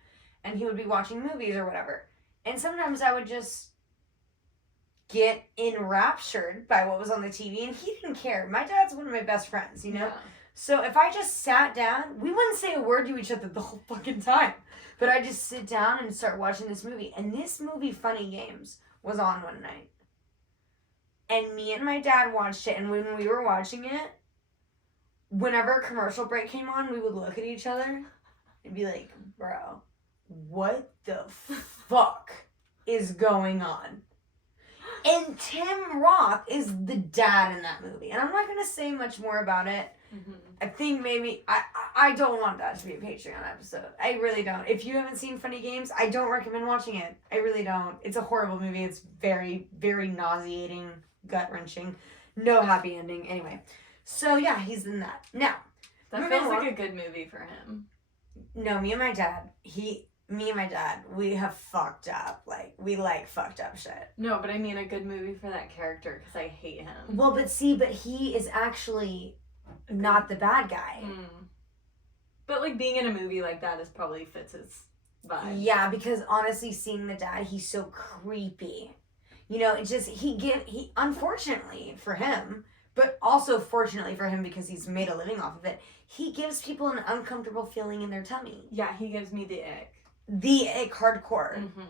and he would be watching movies or whatever. And sometimes I would just get enraptured by what was on the TV and he didn't care. My dad's one of my best friends, you know? Yeah. So if I just sat down, we wouldn't say a word to each other the whole fucking time. But I just sit down and start watching this movie. And this movie, Funny Games, was on one night. And me and my dad watched it. And when we were watching it, whenever a commercial break came on, we would look at each other and be like, bro, what the fuck is going on? And Tim Roth is the dad in that movie. And I'm not going to say much more about it. Mm-hmm. I think maybe, I don't want that to be a Patreon episode. I really don't. If you haven't seen Funny Games, I don't recommend watching it. I really don't. It's a horrible movie. It's very, very nauseating, gut-wrenching. No happy ending. Anyway. So, yeah, he's in that. Now. That feels like a good movie for him. No, me and my dad, we have fucked up. Like, we fucked up shit. No, but I mean a good movie for that character because I hate him. Well, but he is actually not the bad guy. Mm. But like being in a movie like that is probably fits his vibe. Yeah, because honestly, seeing the dad, he's so creepy. You know, it just, he unfortunately for him, but also fortunately for him because he's made a living off of it, he gives people an uncomfortable feeling in their tummy. Yeah, he gives me the ick. The ick hardcore. Mm-hmm.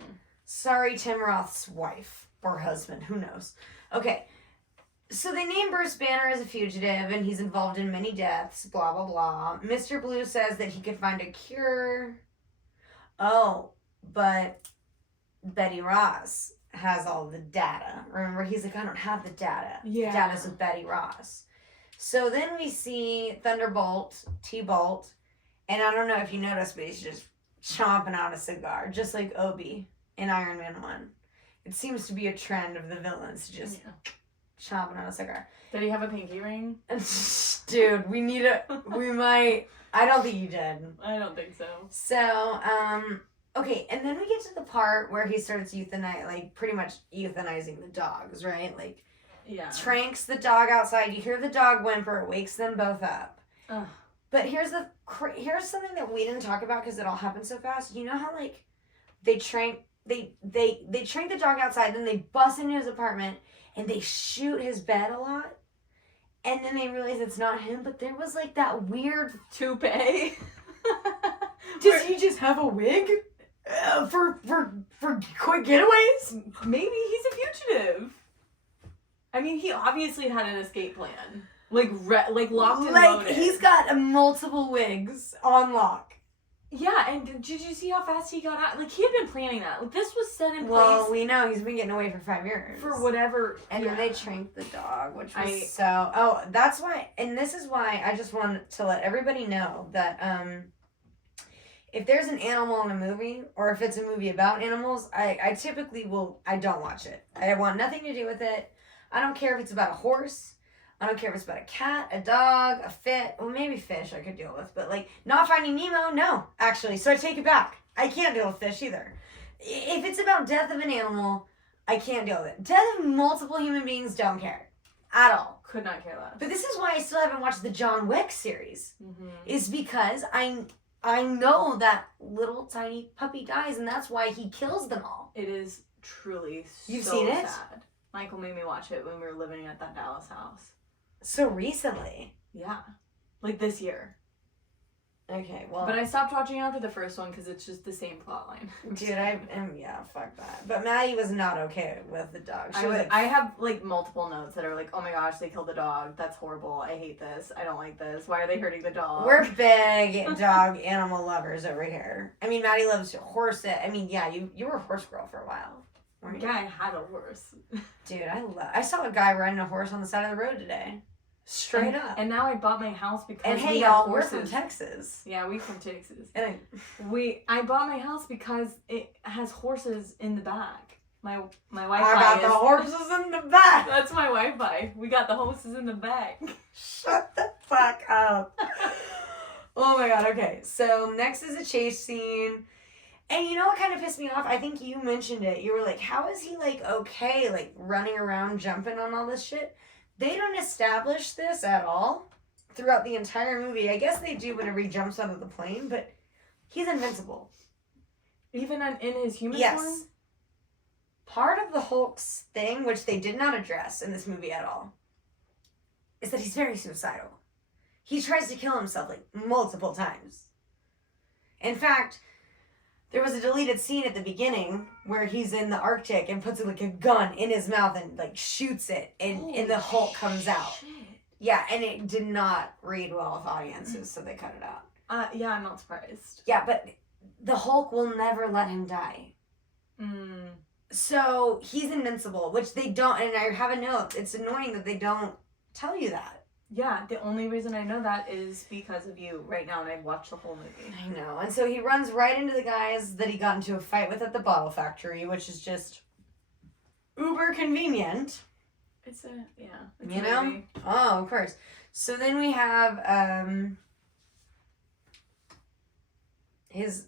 Sorry, Tim Roth's wife or husband, who knows. Okay, so they name Bruce Banner as a fugitive and he's involved in many deaths, blah, blah, blah. Mr. Blue says that he could find a cure. Oh, but Betty Ross has all the data. Remember, he's like, I don't have the data. Yeah. The data's with Betty Ross. So then we see Thunderbolt, T-Bolt, and I don't know if you noticed, but he's just chomping out a cigar, just like Obi in Iron Man 1. It seems to be a trend of the villains to just chomping out a cigar. Did he have a pinky ring? Dude, I don't think you did. I don't think so. So, okay, and then we get to the part where he starts pretty much euthanizing the dogs, right? Like, yeah. tranks the dog outside. You hear the dog whimper. It wakes them both up. Ugh. But here's something that we didn't talk about because it all happened so fast. You know how like they trank the dog outside, then they bust into his apartment and they shoot his bed a lot, and then they realize it's not him. But there was like that weird toupee. Does he just have a wig for quick getaways? Maybe he's a fugitive. I mean, he obviously had an escape plan. Like locked and loaded. Like, he's got multiple wigs on lock. Yeah, and did you see how fast he got out? Like, he had been planning that. Like, this was set in place. Well, we know he's been getting away for 5 years. For whatever. And then they tranked the dog, which was that's why, and this is why I just wanted to let everybody know that, if there's an animal in a movie, or if it's a movie about animals, I typically I don't watch it. I want nothing to do with it. I don't care if it's about a horse. I don't care if it's about a cat, a dog, a fish. Well, maybe fish I could deal with. But, like, not Finding Nemo, no, actually. So I take it back. I can't deal with fish either. If it's about death of an animal, I can't deal with it. Death of multiple human beings, don't care. At all. Could not care less. But this is why I still haven't watched the John Wick series. Mm-hmm. Is because I know that little tiny puppy dies, and that's why he kills them all. It is truly You've so seen it? sad. Michael made me watch it when we were living at that Dallas house. So recently. Yeah. Like this year. Okay, well. But I stopped watching after the first one because it's just the same plotline. Dude, fuck that. But Maddie was not okay with the dog. I have, like, multiple notes that are like, oh my gosh, they killed the dog. That's horrible. I hate this. I don't like this. Why are they hurting the dog? We're big dog animal lovers over here. I mean, Maddie loves horses. I mean, yeah, you were a horse girl for a while. The guy had a horse. Dude, I saw a guy riding a horse on the side of the road today. Straight up. And now I bought my house because And hey, we have y'all, we're horses. from Texas. Yeah, we from Texas. And I bought my house because it has horses in the back. My Wi-Fi I got the horses in the back. That's my Wi-Fi. We got the horses in the back. Shut the fuck up. Oh my god, okay. So next is a chase scene. And you know what kind of pissed me off? I think you mentioned it. You were like, how is he like okay, like running around jumping on all this shit? They don't establish this at all throughout the entire movie. I guess they do whenever he jumps out of the plane, but he's invincible. Even in his human Yes. form? Part of the Hulk's thing, which they did not address in this movie at all, is that he's very suicidal. He tries to kill himself like multiple times. In fact, there was a deleted scene at the beginning where he's in the Arctic and puts like a gun in his mouth and like shoots it, and the Hulk comes out. Shit. Yeah, and it did not read well with audiences, so they cut it out. Yeah, I'm not surprised. Yeah, but the Hulk will never let him die. So he's invincible, which they don't, and I have a note. It's annoying that they don't tell you that. Yeah, the only reason I know that is because of you right now, and I've watched the whole movie. I know. And so he runs right into the guys that he got into a fight with at the bottle factory, which is just uber convenient. It's a You know? movie. Oh, of course. So then we have his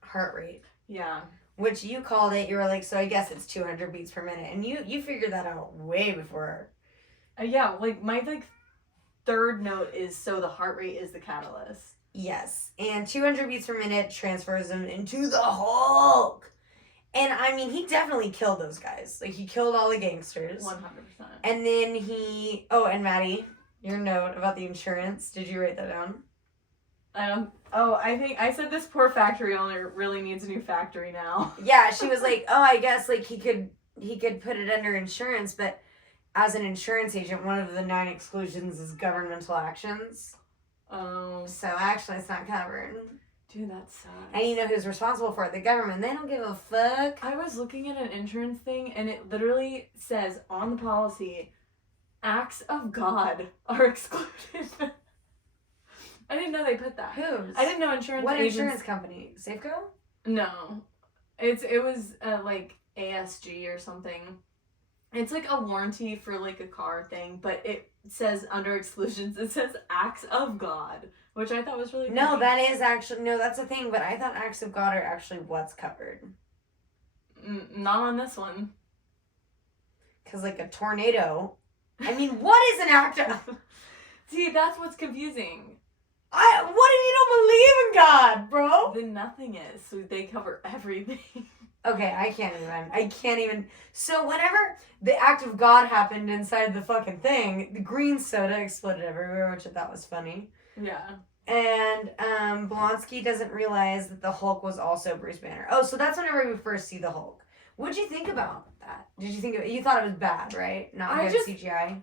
heart rate, Yeah. which you called it. You were like, so I guess it's 200 beats per minute. And you figured that out way before. Yeah, like my third note is so the heart rate is the catalyst. Yes. And 200 beats per minute transfers him into the Hulk. And I mean, he definitely killed those guys. Like, he killed all the gangsters. 100%. And then he... Oh, and Maddie, your note about the insurance. Did you write that down? I think I said this poor factory owner really needs a new factory now. Yeah, she was like, oh, I guess, like, he could put it under insurance, but as an insurance agent, one of the 9 exclusions is governmental actions. Oh. So, actually, it's not covered. Dude, that sucks. And you know who's responsible for it? The government. They don't give a fuck. I was looking at an insurance thing, and it literally says on the policy, acts of God are excluded. I didn't know they put that. Whose? I didn't know insurance What agents... insurance company? Safeco? No. It was like ASG or something. It's like a warranty for like a car thing, but it says under exclusions, it says acts of God, which I thought was really No, funny. that is actually... No, that's a thing, but I thought acts of God are actually what's covered. Not on this one. Because, like, a tornado... I mean, what is an act of... See, that's what's confusing. What if you don't believe in God, bro? Then nothing is, so they cover everything. Okay, I can't even. So whenever the act of God happened inside the fucking thing, the green soda exploded everywhere, which I thought was funny. Yeah. And Blonsky doesn't realize that the Hulk was also Bruce Banner. Oh, so that's whenever we first see the Hulk. What'd you think about that? Did you think you thought it was bad, right? Not good CGI?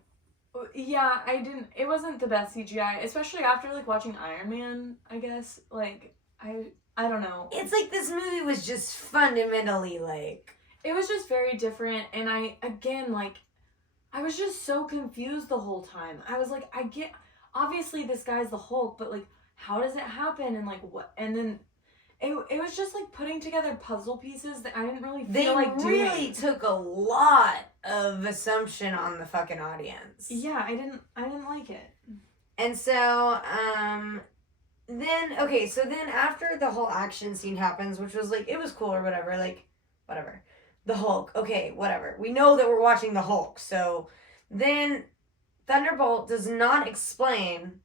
Yeah, I didn't... It wasn't the best CGI, especially after, like, watching Iron Man, I guess. Like, I don't know. It's like this movie was just fundamentally, like... It was just very different, and I was just so confused the whole time. I was like, obviously this guy's the Hulk, but, like, how does it happen, and, like, what, and then... It was just like putting together puzzle pieces that I didn't really feel like doing. They really took a lot of assumption on the fucking audience. Yeah, I didn't like it. And so, then after the whole action scene happens, which was like, it was cool or whatever, like, whatever. The Hulk, okay, whatever. We know that we're watching the Hulk, so then Thunderbolt does not explain.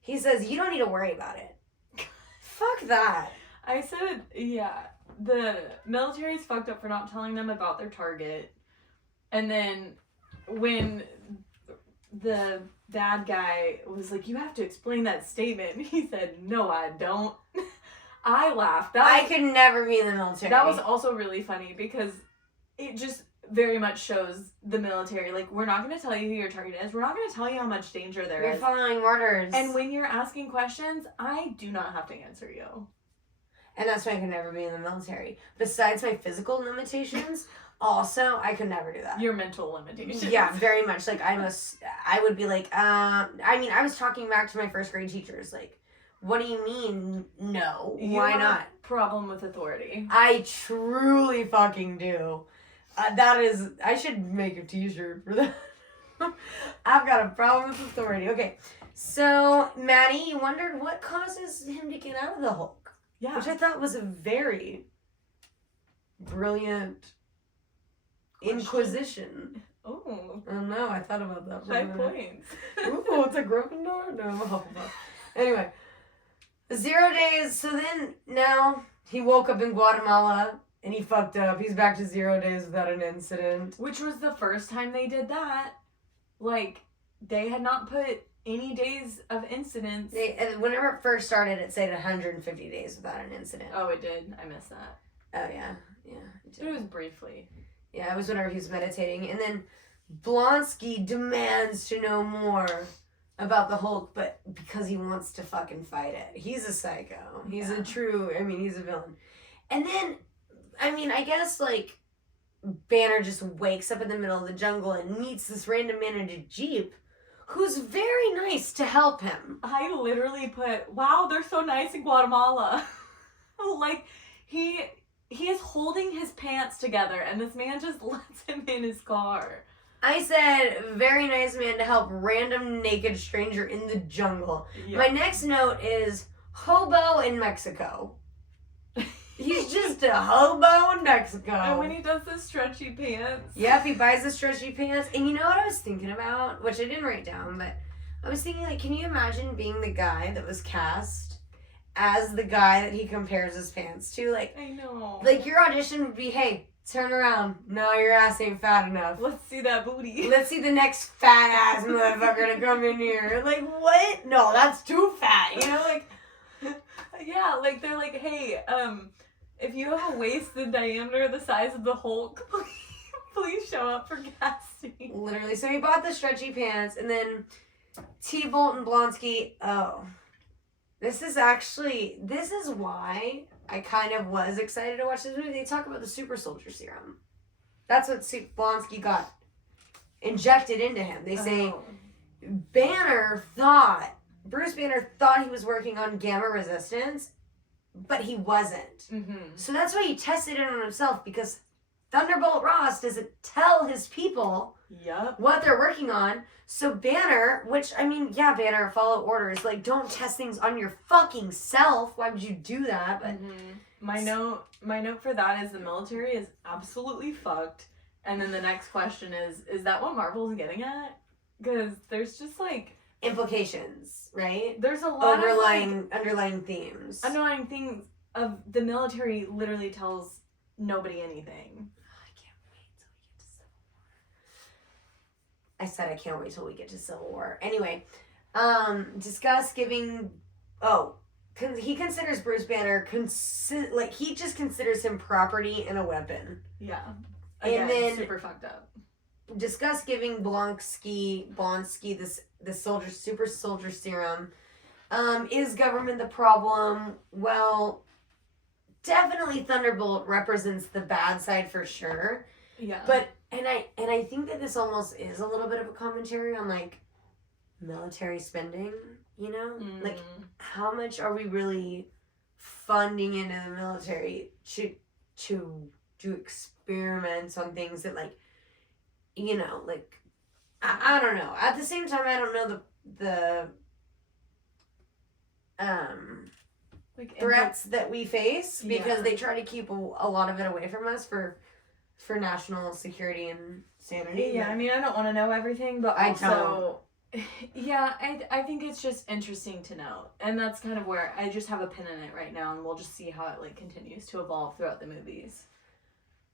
He says, you don't need to worry about it. Fuck that. I said, yeah, the military's fucked up for not telling them about their target. And then when the bad guy was like, you have to explain that statement, he said, no, I don't. I laughed. I could never be in the military. That was also really funny because it just very much shows the military. Like, we're not going to tell you who your target is. We're not going to tell you how much danger there is. You're following orders. And when you're asking questions, I do not have to answer you. and that's why I could never be in the military. Besides my physical limitations, also I could never do that. Your mental limitations. Yeah, very much. Like I would be like, I mean, I was talking back to my first grade teachers, like, what do you mean, no? Why not? Problem with authority. I truly fucking do. I should make a t-shirt for that. I've got a problem with authority. Okay, so Maddie, you wondered what causes him to get out of the Hulk. Yeah. Which I thought was a very brilliant inquisition. Oh. I don't know, I thought about that for a 5 minute. points. Ooh, it's a Gryffindor? No, I'm a Hufflepuff. Anyway, 0 days. So then, now, he woke up in Guatemala, and he fucked up. He's back to 0 days without an incident. Which was the first time they did that. Like, they had not put any days of incidents. Whenever it first started, it said 150 days without an incident. Oh, it did. I missed that. Oh, yeah. Yeah, it did. It was briefly. Yeah, it was whenever he was meditating. And then Blonsky demands to know more about the Hulk, but because he wants to fucking fight it. He's a psycho. He's a villain. And then, I mean, I guess, like, Banner just wakes up in the middle of the jungle and meets this random man in a Jeep who's very nice to help him. I literally put, wow, they're so nice in Guatemala. Like, he is holding his pants together and this man just lets him in his car. I said, very nice man to help random naked stranger in the jungle. Yeah. My next note is hobo in Mexico. He's just a hobo in Mexico. And when he does the stretchy pants. Yep, he buys the stretchy pants. And you know what I was thinking about? Which I didn't write down, but I was thinking, like, can you imagine being the guy that was cast as the guy that he compares his pants to? Like, I know. Like, your audition would be, hey, turn around. No, your ass ain't fat enough. Let's see that booty. Let's see the next fat ass motherfucker to come in here. Like, what? No, that's too fat. You know, like. Yeah, like, they're like, hey, if you have a waist the diameter the size of the Hulk, please show up for casting. Literally. So he bought the stretchy pants, and then T-Bolt and Blonsky, this is why I kind of was excited to watch this movie. They talk about the super soldier serum. That's what Blonsky got injected into him. They say Bruce Banner thought he was working on gamma resistance, but he wasn't. Mm-hmm. So that's why he tested it on himself, because Thunderbolt Ross doesn't tell his people what they're working on. So Banner, which, I mean, yeah, Banner, follow orders. Like, don't test things on your fucking self. Why would you do that? But my note for that is the military is absolutely fucked. And then the next question is that what Marvel's getting at? Because there's just, like, implications, right? There's a lot of underlying themes. Underlying things of the military literally tells nobody anything. I can't wait till we get to Civil War. I said I can't wait till we get to Civil War. Anyway, discuss giving. He considers Bruce Banner he just considers him property and a weapon. Yeah. Again, and then super fucked up. Discuss giving Blonsky this super soldier serum. Is government the problem? Well, definitely Thunderbolt represents the bad side for sure. Yeah. But I think that this almost is a little bit of a commentary on, like, military spending, you know? Like, how much are we really funding into the military to do experiments on things that, like, you know, like, I don't know. At the same time, I don't know the like threats that we face, because they try to keep a lot of it away from us for national security and sanity. Yeah, I mean, I don't want to know everything, but also, yeah, I think it's just interesting to know. And that's kind of where I just have a pin in it right now, and we'll just see how it, like, continues to evolve throughout the movies.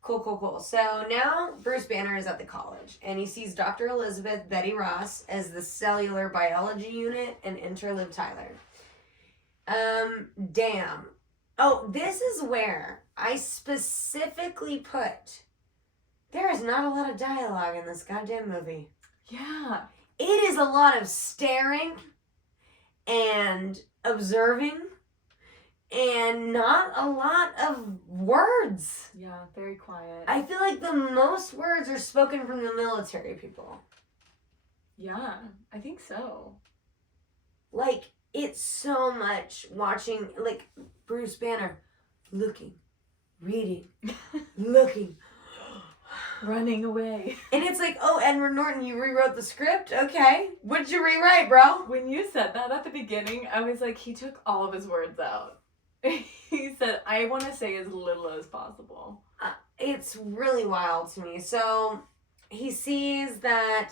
Cool. So now Bruce Banner is at the college, and he sees Dr. Elizabeth Betty Ross as the cellular biology unit, and enter Liv Tyler. Damn. Oh, this is where I specifically put, there is not a lot of dialogue in this goddamn movie. Yeah. It is a lot of staring and observing and not a lot of words. Yeah, very quiet. I feel like the most words are spoken from the military people. Yeah, I think so. Like, it's so much watching, like, Bruce Banner looking, reading, looking, running away. and it's like, oh, Edward Norton, you rewrote the script? Okay. What'd you rewrite, bro? When you said that at the beginning, I was like, he took all of his words out. He said, I want to say as little as possible. It's really wild to me. So he sees that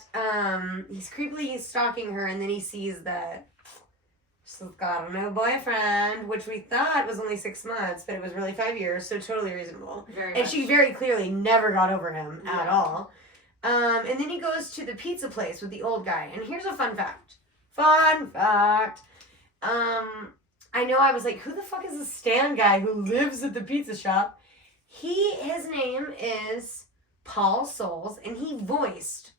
he's creepily stalking her, and then he sees that she's got a new boyfriend, which we thought was only 6 months, but it was really 5 years, so totally reasonable. Very And much. she very clearly never got over him at Yeah. all. And then he goes to the pizza place with the old guy. And here's a fun fact. Fun fact. I know I was like, who the fuck is the Stan guy who lives at the pizza shop? His name is Paul Souls, and he voiced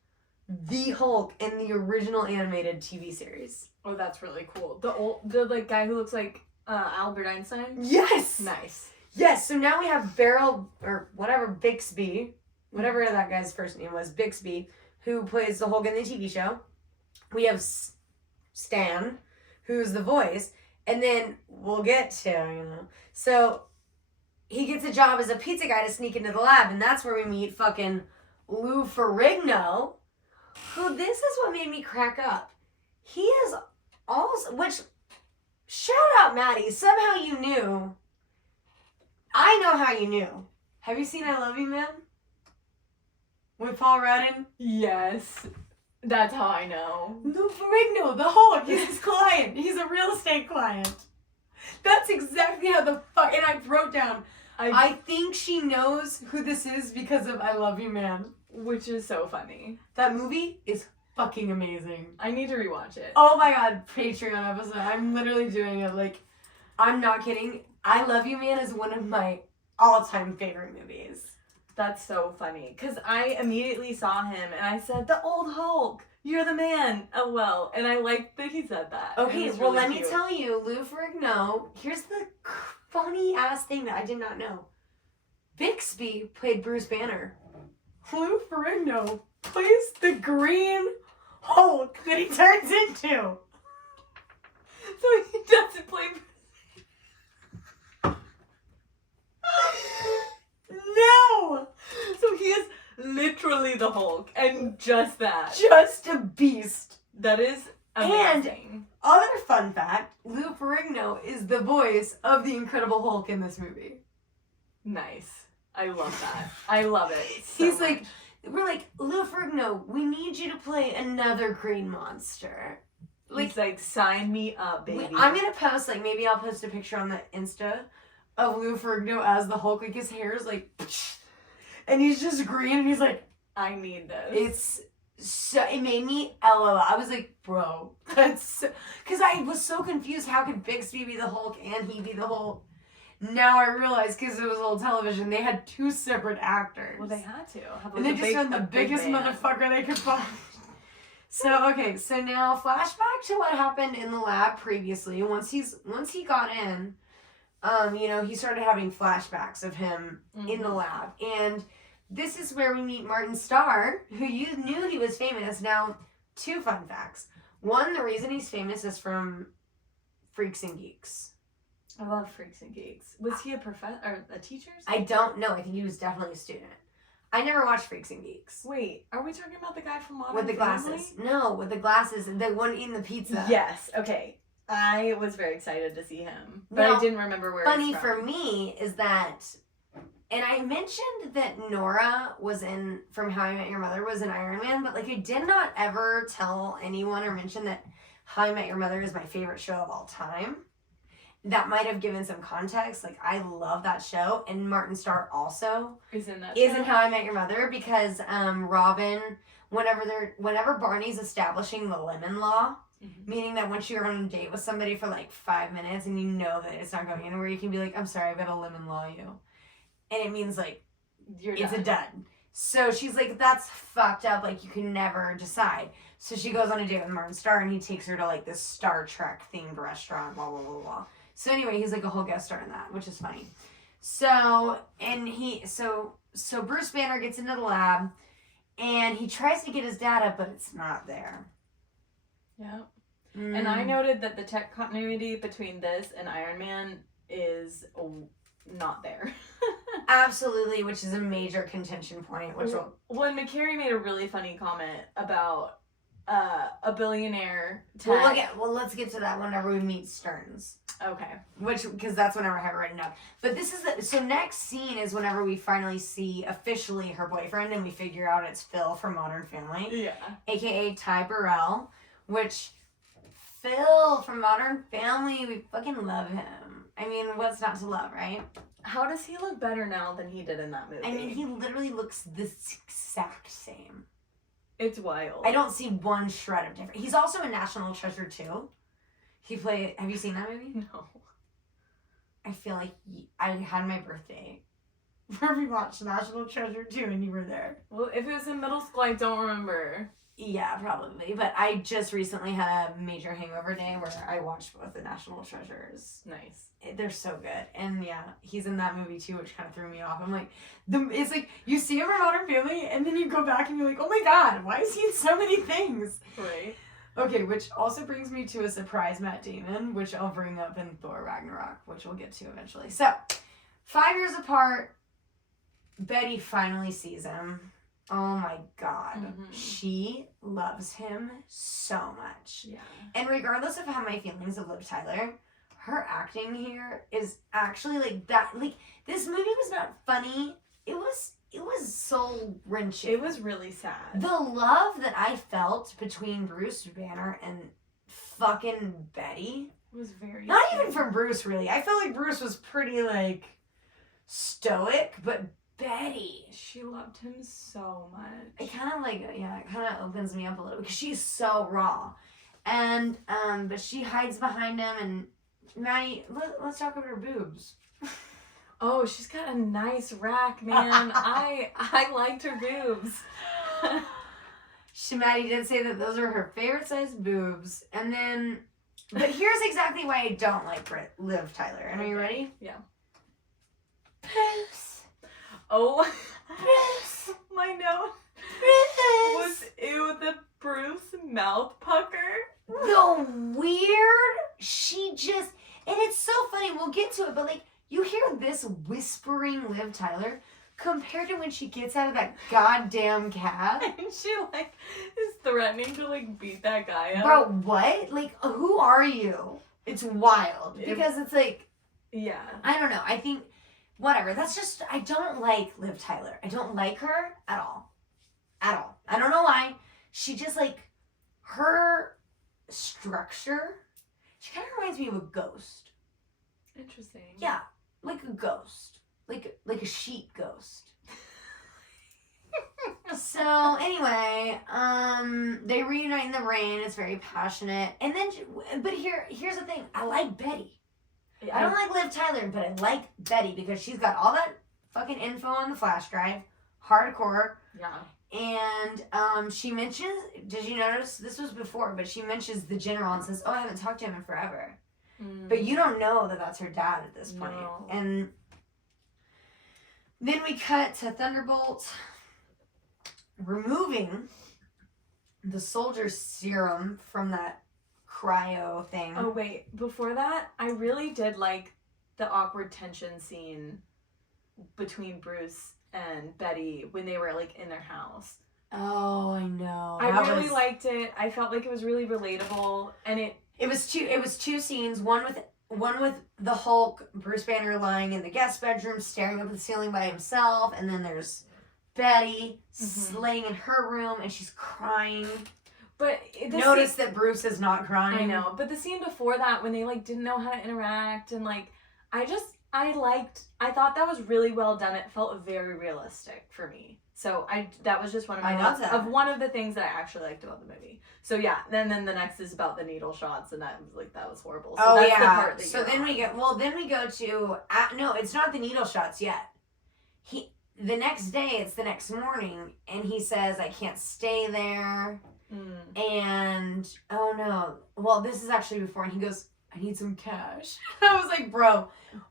the Hulk in the original animated TV series. Oh, that's really cool. The like guy who looks like Albert Einstein. Yes! Nice. Yes, so now we have Beryl, or whatever, Bixby, whatever that guy's first name was, Bixby, who plays the Hulk in the TV show. We have Stan, who's the voice, and then we'll get to, So he gets a job as a pizza guy to sneak into the lab, and that's where we meet fucking Lou Ferrigno, who, this is what made me crack up. He is also, which, shout out Maddie, somehow you knew. I know how you knew. Have you seen I Love You, Man? With Paul Rudd? Yes. That's how I know. Lou Ferrigno, the Hulk, he's his client. He's a real estate client. That's exactly how the fuck, and I wrote down, I think she knows who this is because of I Love You, Man. Which is so funny. That movie is fucking amazing. I need to rewatch it. Oh my god, Patreon episode. I'm literally doing it. Like, I'm not kidding. I Love You, Man is one of my all-time favorite movies. That's so funny. Because I immediately saw him and I said, the old Hulk, you're the man. Oh, well. And I liked that he said that. Okay, It was well, really let me cute. tell you, Lou Ferrigno, here's the funny-ass thing that I did not know. Bixby played Bruce Banner. Lou Ferrigno plays the Green Hulk that he turns into. So he doesn't play. No! So he is literally the Hulk and just that. Just a beast. That is amazing. Other fun fact, Lou Ferrigno is the voice of the Incredible Hulk in this movie. Nice. I love that. I love it. So He's like, much. we're like, Lou Ferrigno, we need you to play another green monster. He's like, sign me up, baby. I'm gonna post, like, maybe I'll post a picture on the Insta of Lou Ferrigno as the Hulk. Like, his hair is like, and he's just green, and he's like, I need this. it's so, it made me LOL. I was like, bro, that's, because I was so confused. How could Bixby be the Hulk and he be the Hulk? Now I realize, because it was old television, they had two separate actors. Well, they had to. Have, like, And they a just big- found the a big biggest man. motherfucker they could find. So, okay, so now flashback to what happened in the lab previously. Once he got in, he started having flashbacks of him in the lab. And this is where we meet Martin Starr, who you knew he was famous. Now, two fun facts. One, the reason he's famous is from Freaks and Geeks. I love Freaks and Geeks. Was he a professor or a teacher? I don't know. I think he was definitely a student. I never watched Freaks and Geeks. Wait, are we talking about the guy from Modern With the Family? glasses. No, with the glasses. The one eating the pizza. Yes. Okay. I was very excited to see him, but Now, I didn't remember where. Funny it's from. for me is that, and I mentioned that Nora from How I Met Your Mother was in Iron Man, but like I did not ever tell anyone or mention that How I Met Your Mother is my favorite show of all time. That might have given some context. Like, I love that show, and Martin Starr also is in that. is show? in How I Met Your Mother, because Robin, whenever Barney's establishing the lemon law, meaning that once you're on a date with somebody for like 5 minutes and you know that it's not going anywhere, you can be like, I'm sorry, I've got to lemon law you. And it means like, You're it's done. a done. So she's like, that's fucked up. Like, you can never decide. So she goes on a date with Martin Starr, and he takes her to like this Star Trek themed restaurant, blah, blah, blah, blah. So anyway, he's like a whole guest star in that, which is funny. So Bruce Banner gets into the lab, and he tries to get his data, but it's not there. Yeah. And I noted that the tech continuity between this and Iron Man is not there. Absolutely, which is a major contention point. When McCary made a really funny comment about a billionaire tech. Let's get to that whenever we meet Stearns. Okay. Because that's whenever I have it written up. But so next scene is whenever we finally see officially her boyfriend, and we figure out it's Phil from Modern Family. Yeah. AKA Ty Burrell, which Phil from Modern Family, we fucking love him. I mean, what's not to love, right? How does he look better now than he did in that movie? I mean, he literally looks the exact same. It's wild. I don't see one shred of difference. He's also in National Treasure 2. Have you seen that movie? No. I feel like I had my birthday where we watched National Treasure 2 and you were there. Well, if it was in middle school, I don't remember. Yeah, probably. But I just recently had a major hangover day where I watched both the National Treasures. Nice. They're so good. And yeah, he's in that movie too, which kind of threw me off. I'm like, it's like you see him in Modern Family and then you go back and you're like, oh my god, why is he in so many things? Right. Okay, which also brings me to a surprise Matt Damon, which I'll bring up in Thor Ragnarok, which we'll get to eventually. So, 5 years apart, Betty finally sees him. Oh my god. Mm-hmm. She loves him so much. Yeah. And regardless of how my feelings of Liv Tyler, her acting here is actually like that. Like, this movie was not funny. It was soul wrenching. It was really sad. The love that I felt between Bruce Banner and fucking Betty was very not sad. even from Bruce, really. I felt like Bruce was pretty like stoic, but Betty, she loved him so much. It kind of opens me up a little because she's so raw, and but she hides behind him. And Maddie, let's talk about her boobs. Oh, she's got a nice rack, man. I liked her boobs. Maddie did say that those are her favorite size boobs, and then, but here's exactly why I don't like Liv Tyler. And are you ready? Yeah. Bruce. Oh, Bruce. My note was ew, the Bruce mouth pucker. The weird. And it's so funny. We'll get to it, but like you hear this whispering Liv Tyler compared to when she gets out of that goddamn cab. And she like is threatening to like beat that guy up. Bro, what? Like, who are you? It's wild because it's like, yeah. I don't know. I think. Whatever. That's just, I don't like Liv Tyler. I don't like her at all. At all. I don't know why. She just like, her structure, she kind of reminds me of a ghost. Interesting. Yeah. Like a ghost. Like a sheep ghost. So anyway, they reunite in the rain. It's very passionate. And then, but here's the thing. I like Betty. I don't like Liv Tyler, but I like Betty because she's got all that fucking info on the flash drive. Hardcore. Yeah. And she mentions, did you notice, this was before, but she mentions the general and says, oh, I haven't talked to him in forever. But you don't know that that's her dad at this point. No. And then we cut to Thunderbolt removing the soldier's serum from that cryo thing. Oh wait, before that, I really did like the awkward tension scene between Bruce and Betty when they were like in their house. Oh, I know. I really liked it. I felt like it was really relatable, and it was two scenes. One with the Hulk, Bruce Banner lying in the guest bedroom, staring up at the ceiling by himself, and then there's Betty laying in her room and she's crying. But notice that Bruce is not crying. I know, but the scene before that when they like didn't know how to interact and like I thought that was really well done. It felt very realistic for me. So that was just one of my notes of one of the things that I actually liked about the movie. So yeah, then the next is about the needle shots and that was horrible. So that's the part that so then we go to no, it's not the needle shots yet. The next day, it's the next morning, and he says, I can't stay there. And, oh no. Well, this is actually before, and he goes, I need some cash. I was like, bro,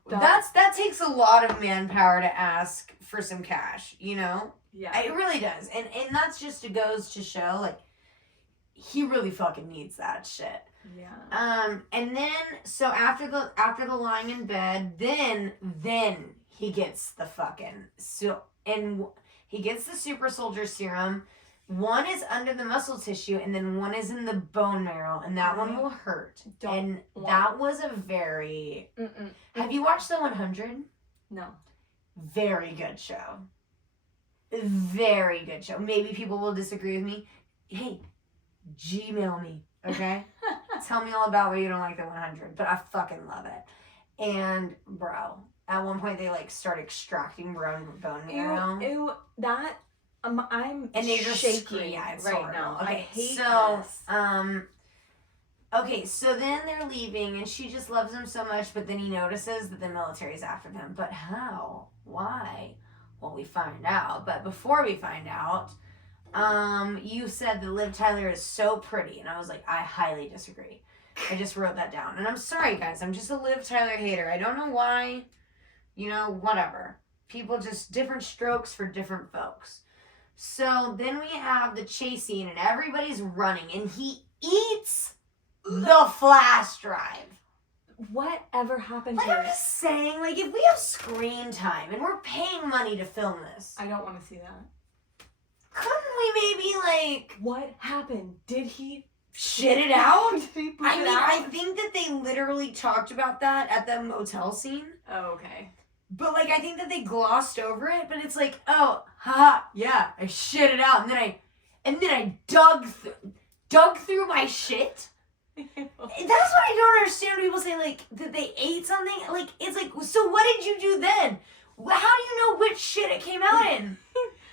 That- that takes a lot of manpower to ask for some cash, you know? Yeah. It really does. And that's just, it goes to show, like, he really fucking needs that shit. Yeah. And then, so after the lying in bed, then he gets the fucking, he gets the super soldier serum. One is under the muscle tissue, and then one is in the bone marrow, and that one will hurt. And that was a very... Mm-mm. Have you watched The 100? No. Very good show. Very good show. Maybe people will disagree with me. Hey, Gmail me, okay? Tell me all about why you don't like The 100, but I fucking love it. And, bro, at one point they, like, start extracting bone marrow. Ew, that... I'm And they just shaking yeah, it's right horrible. now. Okay, I hate so this. okay, so then they're leaving, and she just loves him so much. But then he notices that the military's after them. But how? Why? Well, we find out. But before we find out, you said that Liv Tyler is so pretty, and I was like, I highly disagree. I just wrote that down, and I'm sorry, guys. I'm just a Liv Tyler hater. I don't know why. You know, whatever. People just different strokes for different folks. So then we have the chase scene and everybody's running and he eats the flash drive. Whatever happened Like to I'm it? just saying, like if we have screen time and we're paying money to film this, I don't want to see that. couldn't we maybe like What happened? Did he shit it out? Did he poop I it mean, out? I think that they literally talked about that at the motel scene. Oh, okay. But, like, I think that they glossed over it, but it's like, oh, haha, yeah, I shit it out, and then I dug through my shit. That's what I don't understand when people say, like, that they ate something. Like, it's like, so what did you do then? How do you know which shit it came out in?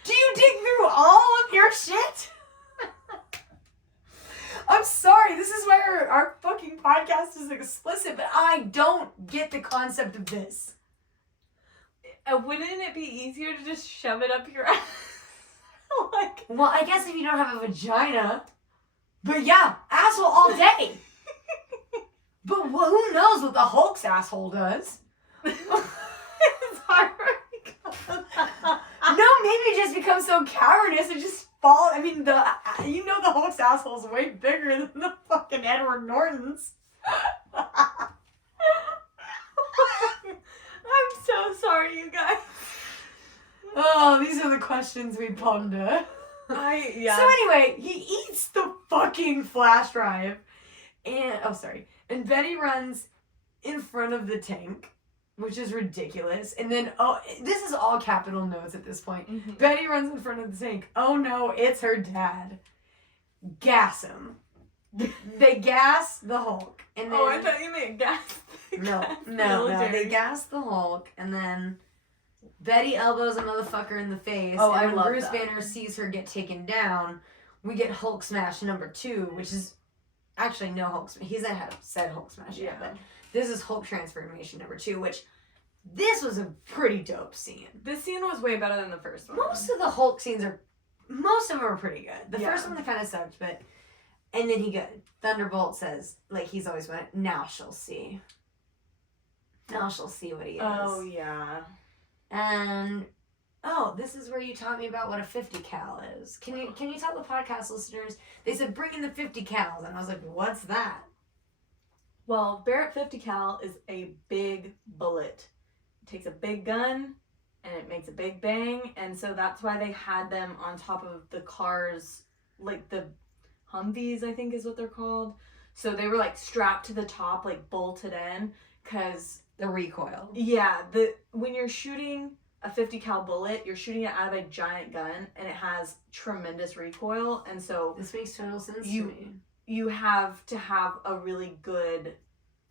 Do you dig through all of your shit? I'm sorry, this is why our fucking podcast is explicit, but I don't get the concept of this. Wouldn't it be easier to just shove it up your ass? Like, Well, I guess if you don't have a vagina. But yeah, asshole all day. But who knows what the Hulk's asshole does? it's hard. No, maybe it just becomes so cavernous it just falls. I mean, the Hulk's asshole is way bigger than the fucking Edward Norton's. I'm so sorry, you guys. Oh, these are the questions we ponder. So anyway, he eats the fucking flash drive. And Betty runs in front of the tank, which is ridiculous. And then, this is all capital notes at this point. Mm-hmm. Betty runs in front of the tank. Oh no, it's her dad. Gas him. They gas the Hulk. And then, I thought you meant gas. No. They gas the Hulk, and then Betty elbows a motherfucker in the face. Oh, and I when love Bruce that. Banner sees her get taken down, we get Hulk Smash number 2, which is actually no Hulk Smash. He hasn't said Hulk Smash yet, but this is Hulk Transformation number 2, which this was a pretty dope scene. This scene was way better than the first one. Most of the Hulk scenes most of them are pretty good. The first one kind of sucked, but and then he Thunderbolt says, like he's always went, now she'll see. Now she'll see what he is. Oh, yeah. And this is where you taught me about what a 50 cal is. Can you tell the podcast listeners? They said bring in the 50 cals, and I was like, what's that? Well, Barrett 50 cal is a big bullet. It takes a big gun and it makes a big bang, and so that's why they had them on top of the cars, like the Humvees, I think is what they're called. So they were like strapped to the top, like bolted in, because The recoil. when you're shooting a 50 cal bullet, you're shooting it out of a giant gun, and it has tremendous recoil, and so This makes total sense You- to me. you have to have a really good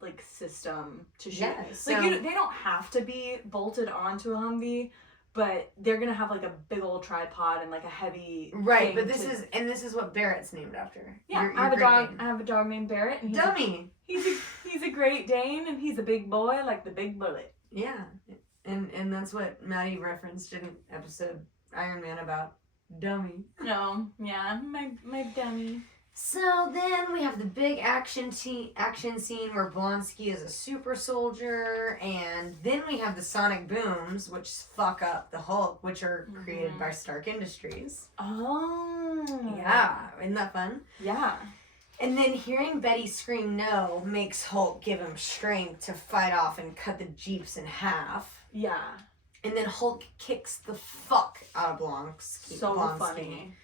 like system to shoot. Yeah, so Like they don't have to be bolted onto a Humvee, but they're gonna have like a big old tripod and like a heavy right, thing but this is what Barrett's named after. Yeah, Your I have a Great dog. Dane. I have a dog named Barrett, and Dummy. he's a Great Dane, and he's a big boy like the big bullet. Yeah, and that's what Maddie referenced in episode Iron Man about dummy. No, yeah, my dummy. So then we have the big action scene where Blonsky is a super soldier, and then we have the sonic booms, which fuck up the Hulk, which are created by Stark Industries. Oh. Yeah, isn't that fun? Yeah. And then hearing Betty scream no makes Hulk give him strength to fight off and cut the Jeeps in half. Yeah. And then Hulk kicks the fuck out of Blonsky. So funny.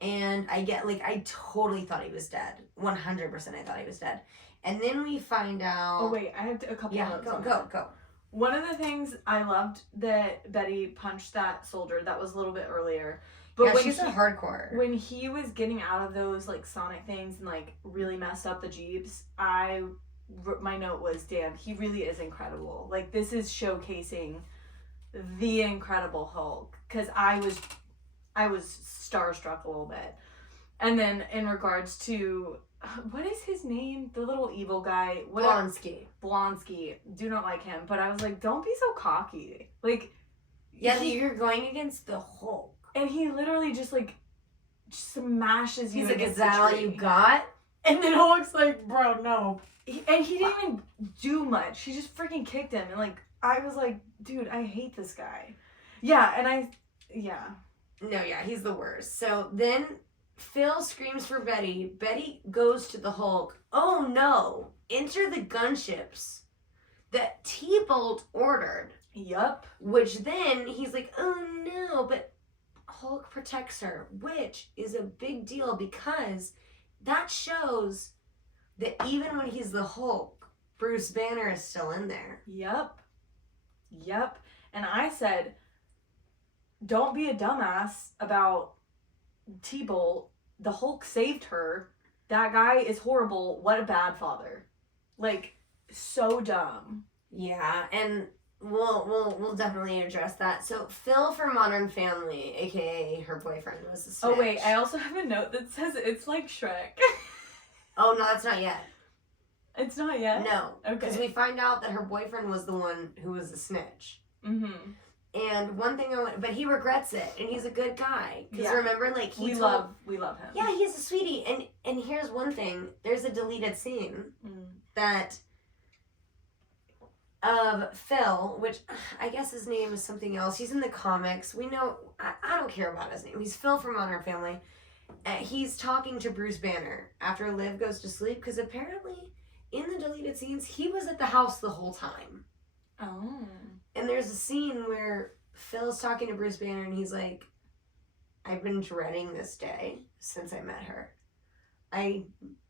And I totally thought he was dead. 100% I thought he was dead. And then we find out... Oh, wait, I have a couple notes on that. Go. One of the things I loved that Betty punched that soldier, that was a little bit earlier. But yeah, she's a hardcore. When he was getting out of those, like, sonic things and, like, really messed up the Jeeps, my note was, damn, he really is incredible. Like, this is showcasing the Incredible Hulk. Because I was starstruck a little bit. And then in regards to, what is his name? The little evil guy. Blonsky. Do not like him. But I was like, don't be so cocky. Like, yeah, you're going against the Hulk. And he literally just like smashes you. He's like, is that all you got? And then Hulk's like, bro, no. And he didn't even do much. He just freaking kicked him. And like, I was like, dude, I hate this guy. Yeah, No, yeah, he's the worst. So then Phil screams for Betty. Betty goes to the Hulk. Oh no! Enter the gunships that T-Bolt ordered. Yup. Which then he's like, oh no, but Hulk protects her, which is a big deal because that shows that even when he's the Hulk, Bruce Banner is still in there. Yup. And I said, don't be a dumbass about T-Bolt. The Hulk saved her. That guy is horrible. What a bad father. Like, so dumb. Yeah, and we'll definitely address that. So Phil from Modern Family, aka her boyfriend, was a snitch. Oh wait, I also have a note that says it's like Shrek. Oh no, that's not yet. It's not yet? No. Okay. Because we find out that her boyfriend was the one who was a snitch. Mm-hmm. And one thing but he regrets it, and he's a good guy. Because remember, like, we love him. Yeah, he's a sweetie. And here's one thing. There's a deleted scene that of Phil, which I guess his name is something else. He's in the comics. We know, I don't care about his name. He's Phil from Modern Family. He's talking to Bruce Banner after Liv goes to sleep, because apparently in the deleted scenes, he was at the house the whole time. Oh. And there's a scene where Phil's talking to Bruce Banner and he's like, I've been dreading this day since I met her. I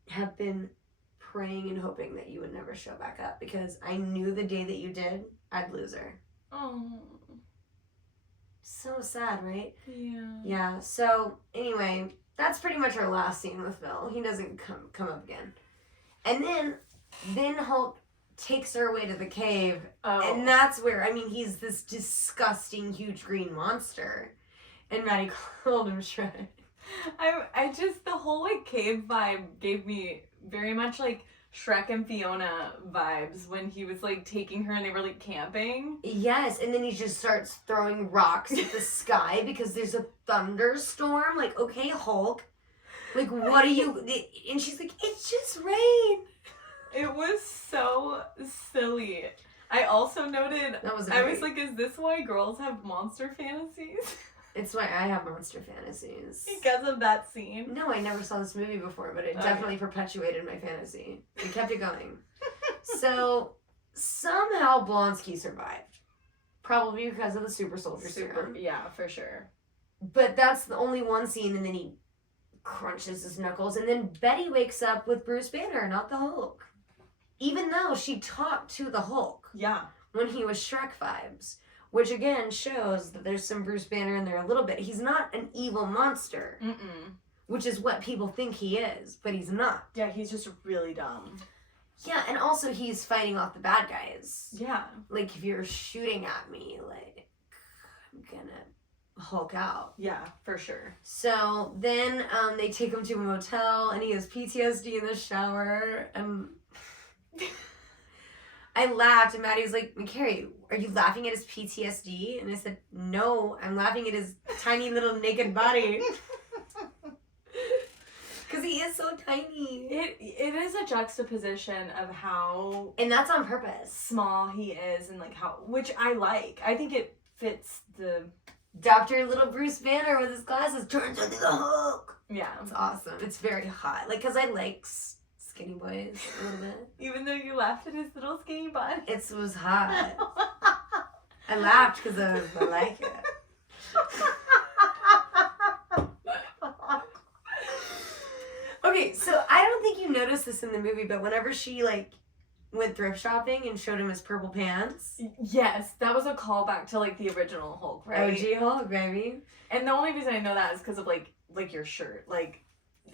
have been praying and hoping that you would never show back up because I knew the day that you did, I'd lose her. Oh. So sad, right? Yeah. Yeah, so anyway, that's pretty much our last scene with Phil. He doesn't come up again. And then Hulk takes her away to the cave. Oh. And that's where, I mean, he's this disgusting, huge green monster. And Maddie called him Shrek. I just, the whole, like, cave vibe gave me very much, like, Shrek and Fiona vibes when he was, like, taking her and they were, like, camping. Yes, and then he just starts throwing rocks at the sky because there's a thunderstorm. Like, okay, Hulk. Like, what are you... And she's like, it's just rain. It was so silly. I also noted, I was like, is this why girls have monster fantasies? It's why I have monster fantasies. Because of that scene? No, I never saw this movie before, but it definitely perpetuated my fantasy. It kept it going. So, somehow Blonsky survived. Probably because of the super soldier serum. Yeah, for sure. But that's the only one scene, and then he crunches his knuckles, and then Betty wakes up with Bruce Banner, not the Hulk. Even though she talked to the Hulk. Yeah. When he was Shrek vibes. Which again shows that there's some Bruce Banner in there a little bit. He's not an evil monster. Which is what people think he is, but he's not. Yeah, he's just really dumb. Yeah, and also he's fighting off the bad guys. Yeah. Like, if you're shooting at me, like, I'm gonna Hulk out. Yeah, for sure. So then they take him to a motel, and he has PTSD in the shower, and... I laughed, and Maddie was like, McCary, are you laughing at his PTSD? And I said, no, I'm laughing at his tiny little naked body. Because he is so so tiny. It is a juxtaposition of how And that's on purpose. small he is and like how, which I like. I think it fits the, Dr. Little Bruce Banner with his glasses turns into the Hulk. yeah. It's awesome. It's very hot. Like, because I like skinny boys a little bit. Even though you laughed at his little skinny butt. It was hot. I laughed because I like it. Okay, so I don't think you noticed this in the movie, but whenever she, like, went thrift shopping and showed him his purple pants. Yes, that was a callback to like the original Hulk, right? OG Hulk, baby. And the only reason I know that is because of like your shirt. Like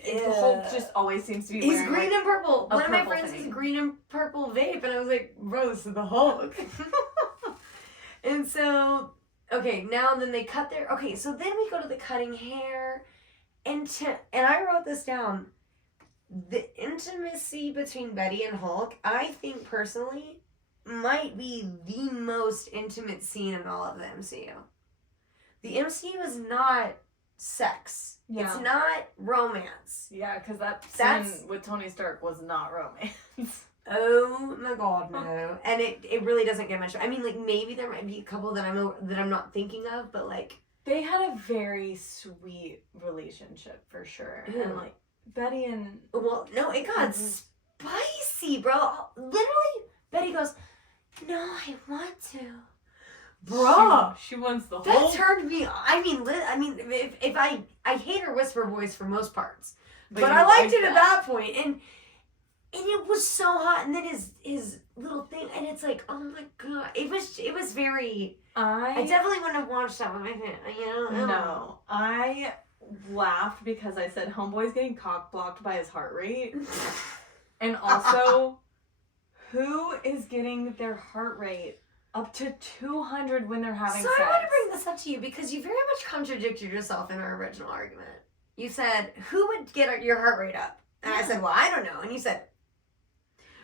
Yeah. the Hulk just always seems to be He's wearing green like, and purple. a One of my purple friends thing. has green and purple vape, and I was like, bro, this is the Hulk. And so, okay, now and then they cut their. Okay, so then we go to the cutting hair, and I wrote this down. The intimacy between Betty and Hulk, I think personally, might be the most intimate scene in all of the MCU. The MCU is not sex. Yeah. It's not romance. Yeah, because That's- scene with Tony Stark was not romance. Oh my god, no! And it really doesn't get much. I mean, like maybe there might be a couple that I'm not thinking of, but like They had a very sweet relationship for sure, Ew. and like Betty and well, no, it got Mhm. spicy, bro. Literally, Betty goes, "No, I want to." Bruh, she wants the that whole. turned me. I mean, if I hate her whisper voice for most parts, but you I liked like it at that point, and it was so hot. And then his little thing, and it's like, oh my god, it was very. I definitely wouldn't have watched that with my family. You know? No, I laughed because I said homeboy's getting cock blocked by his heart rate, and also, who is getting their heart rate up to 200 when they're having So sex? I want to bring this up to you because you very much contradicted yourself in our original argument. You said, who would get your heart rate up? And I said, well, I don't know. And you said,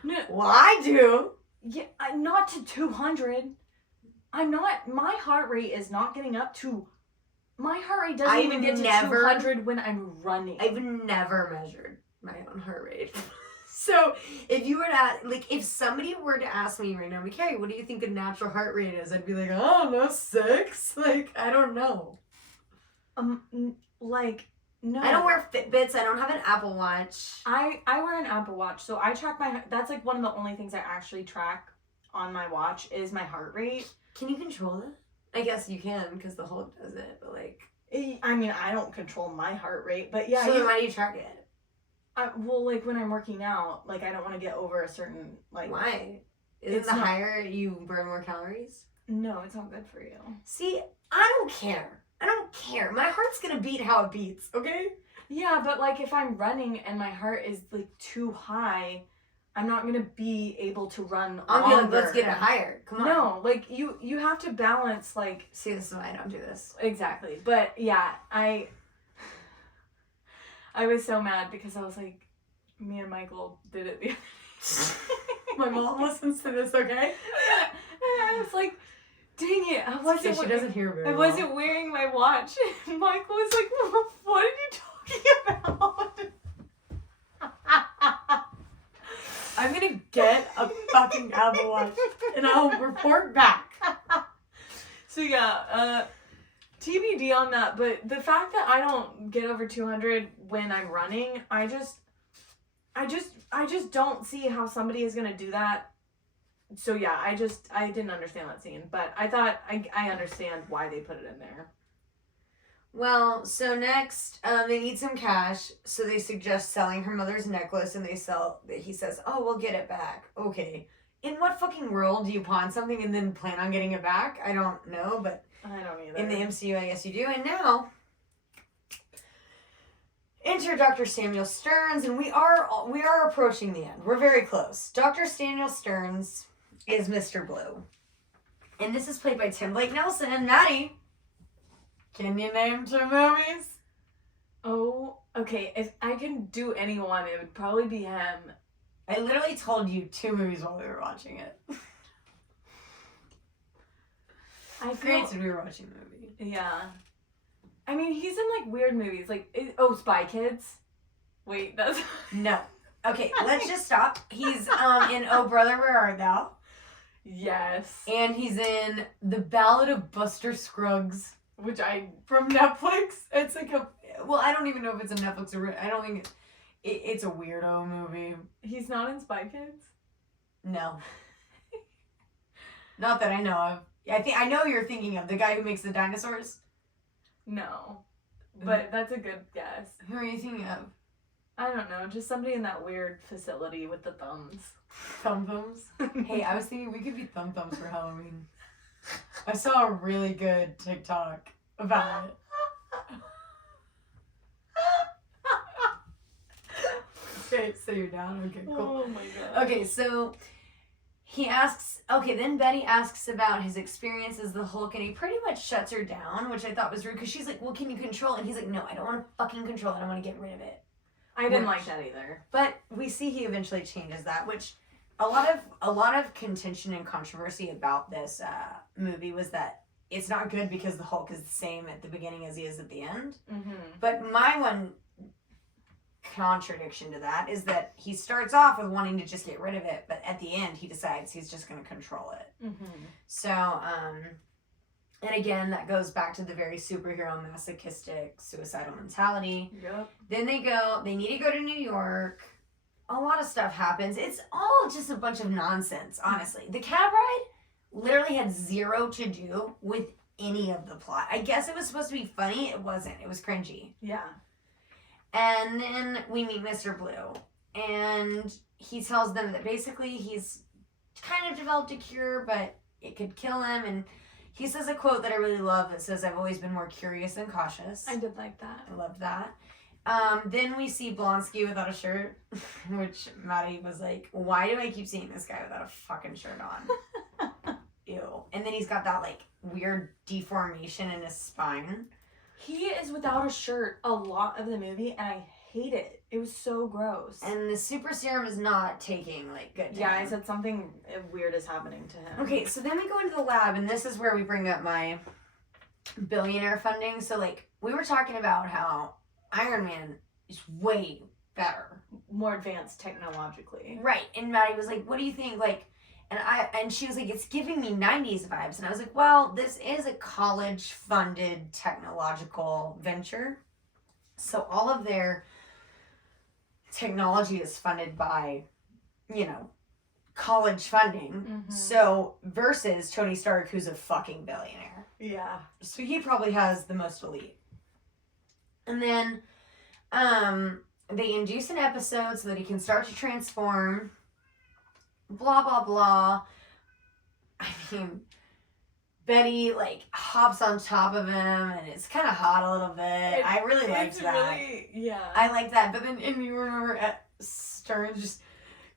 No, well, I do. yeah, not to 200. I'm not. My heart rate is not getting up to. My heart rate doesn't I've even get to never- 200 when I'm running. I've never measured my own heart rate. So if you were to, like, if somebody were to ask me right now, McCary, what do you think a natural heart rate is? I'd be like, oh, no, 6. Like, I don't know. Like no. I don't wear Fitbits. I don't have an Apple Watch. I wear an Apple Watch, so I track my. That's like one of the only things I actually track on my watch is my heart rate. Can you control it? I guess you can because the Hulk does it, but like. I mean, I don't control my heart rate, but yeah. So then why do you track it? Well, like when I'm working out, like I don't want to get over a certain like. Why? Isn't It's the not- higher you burn more calories? No, it's not good for you. See, I don't care. I don't care. My heart's gonna beat how it beats, okay? Yeah, but like if I'm running and my heart is like too high, I'm not gonna be able to run I'll be longer. like, let's get it higher. Come on. No, like you have to balance like See, this is why I don't do this. exactly. But yeah, I was so mad because I was like, me and Michael did it the other day. My mom listens to this, okay? I was like, dang it, She doesn't hear very I well. wasn't wearing my watch. And Michael was like, what are you talking about? I'm gonna get a fucking Apple Watch and I'll report back. So yeah, TBD on that, but the fact that I don't get over 200 when I'm running, I just don't see how somebody is gonna do that. So yeah, I didn't understand that scene, but I thought I understand why they put it in there. Well, so next, they need some cash, so they suggest selling her mother's necklace, and he says, oh, we'll get it back. Okay. In what fucking world do you pawn something and then plan on getting it back? I don't know, but I don't either. in the MCU, I guess you do. And now, enter Dr. Samuel Stearns, and we are approaching the end. We're very close. Dr. Samuel Stearns is Mr. Blue. And this is played by Tim Blake Nelson. And Maddie, can you name 2 movies? Oh, okay. If I can do anyone, it would probably be him. I literally told you 2 movies while we were watching it. I feel, Granted, we were watching the movie. yeah. I mean, he's in like weird movies, like Spy Kids. Wait, that's... No. Okay, let's just stop. He's in Oh Brother, Where Art Thou? Yes. And he's in The Ballad of Buster Scruggs. Which I... From Netflix. It's like a... Well, I don't even know if it's a Netflix or... I don't think it's a weirdo movie. He's not in Spy Kids? No. Not that I know of. I know you're thinking of the guy who makes the dinosaurs. No. But that's a good guess. Who are you thinking of? I don't know. Just somebody in that weird facility with the thumbs. Thumb Thumbs? Hey, I was thinking we could be Thumb Thumbs for Halloween. I saw a really good TikTok about it. Okay, so you're down? Okay, cool. Oh my god. Okay, so he asks, then Betty asks about his experience as the Hulk, and he pretty much shuts her down, which I thought was rude, because she's like, well, can you control it? And he's like, no, I don't want to fucking control it. I want to get rid of it. I didn't like that either. But we see he eventually changes that, which a lot of contention and controversy about this movie was that it's not good because the Hulk is the same at the beginning as he is at the end. Mm-hmm. But my one contradiction to that is that he starts off with wanting to just get rid of it, but at the end he decides he's just going to control it. Mm-hmm. So, and again, that goes back to the very superhero masochistic suicidal mentality. Yep. Then they need to go to New York. A lot of stuff happens. It's all just a bunch of nonsense, honestly. The cab ride literally had zero to do with any of the plot. I guess it was supposed to be funny. It wasn't. It was cringy. Yeah. And then we meet Mr. Blue. And he tells them that basically he's kind of developed a cure, but it could kill him. And he says a quote that I really love that says, I've always been more curious than cautious. I did like that. I loved that. Then we see Blonsky without a shirt, which Maddie was like, why do I keep seeing this guy without a fucking shirt on? Ew. And then he's got that, like, weird deformation in his spine. He is without a shirt a lot of the movie, and I hate it. It was so gross. And the super serum is not taking, like, good to Yeah, him. I said something weird is happening to him. Okay, so then we go into the lab, and this is where we bring up my billionaire funding. So, like, we were talking about how Iron Man is way better. More advanced technologically. Right. And Maddie was like, what do you think? Like, and she was like, it's giving me 90s vibes. And I was like, well, this is a college-funded technological venture. So all of their technology is funded by, college funding. Mm-hmm. So, versus Tony Stark, who's a fucking billionaire. Yeah. So he probably has the most elite. And then they induce an episode so that he can start to transform. Blah, blah, blah. I mean, Betty, like, hops on top of him, and it's kind of hot a little bit. I really liked that. Really, yeah. I like that. But then, and you remember Stern just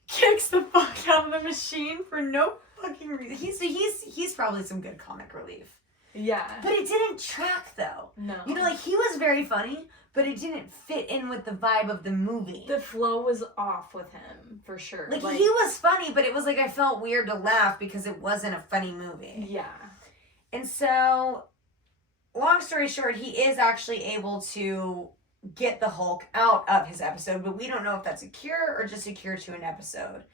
kicks the fuck out of the machine for no fucking reason. He's probably some good comic relief. Yeah. But it didn't track, though. No. Like, he was very funny, but it didn't fit in with the vibe of the movie. The flow was off with him, for sure. Like, he was funny, but it was like I felt weird to laugh because it wasn't a funny movie. Yeah. And so, long story short, he is actually able to get the Hulk out of his episode, but we don't know if that's a cure or just a cure to an episode.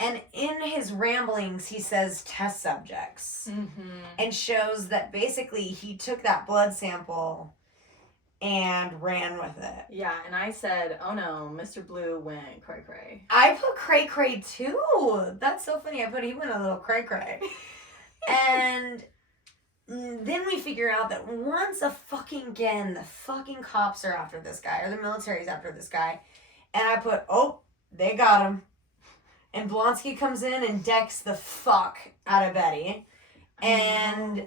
And in his ramblings, he says test subjects. Mm-hmm. And shows that basically he took that blood sample and ran with it. Yeah, and I said, oh no, Mr. Blue went cray-cray. I put cray-cray too. That's so funny. He went a little cray-cray. And then we figure out that once the fucking cops are after this guy, or the military's after this guy. And I put, oh, they got him. And Blonsky comes in and decks the fuck out of Betty. And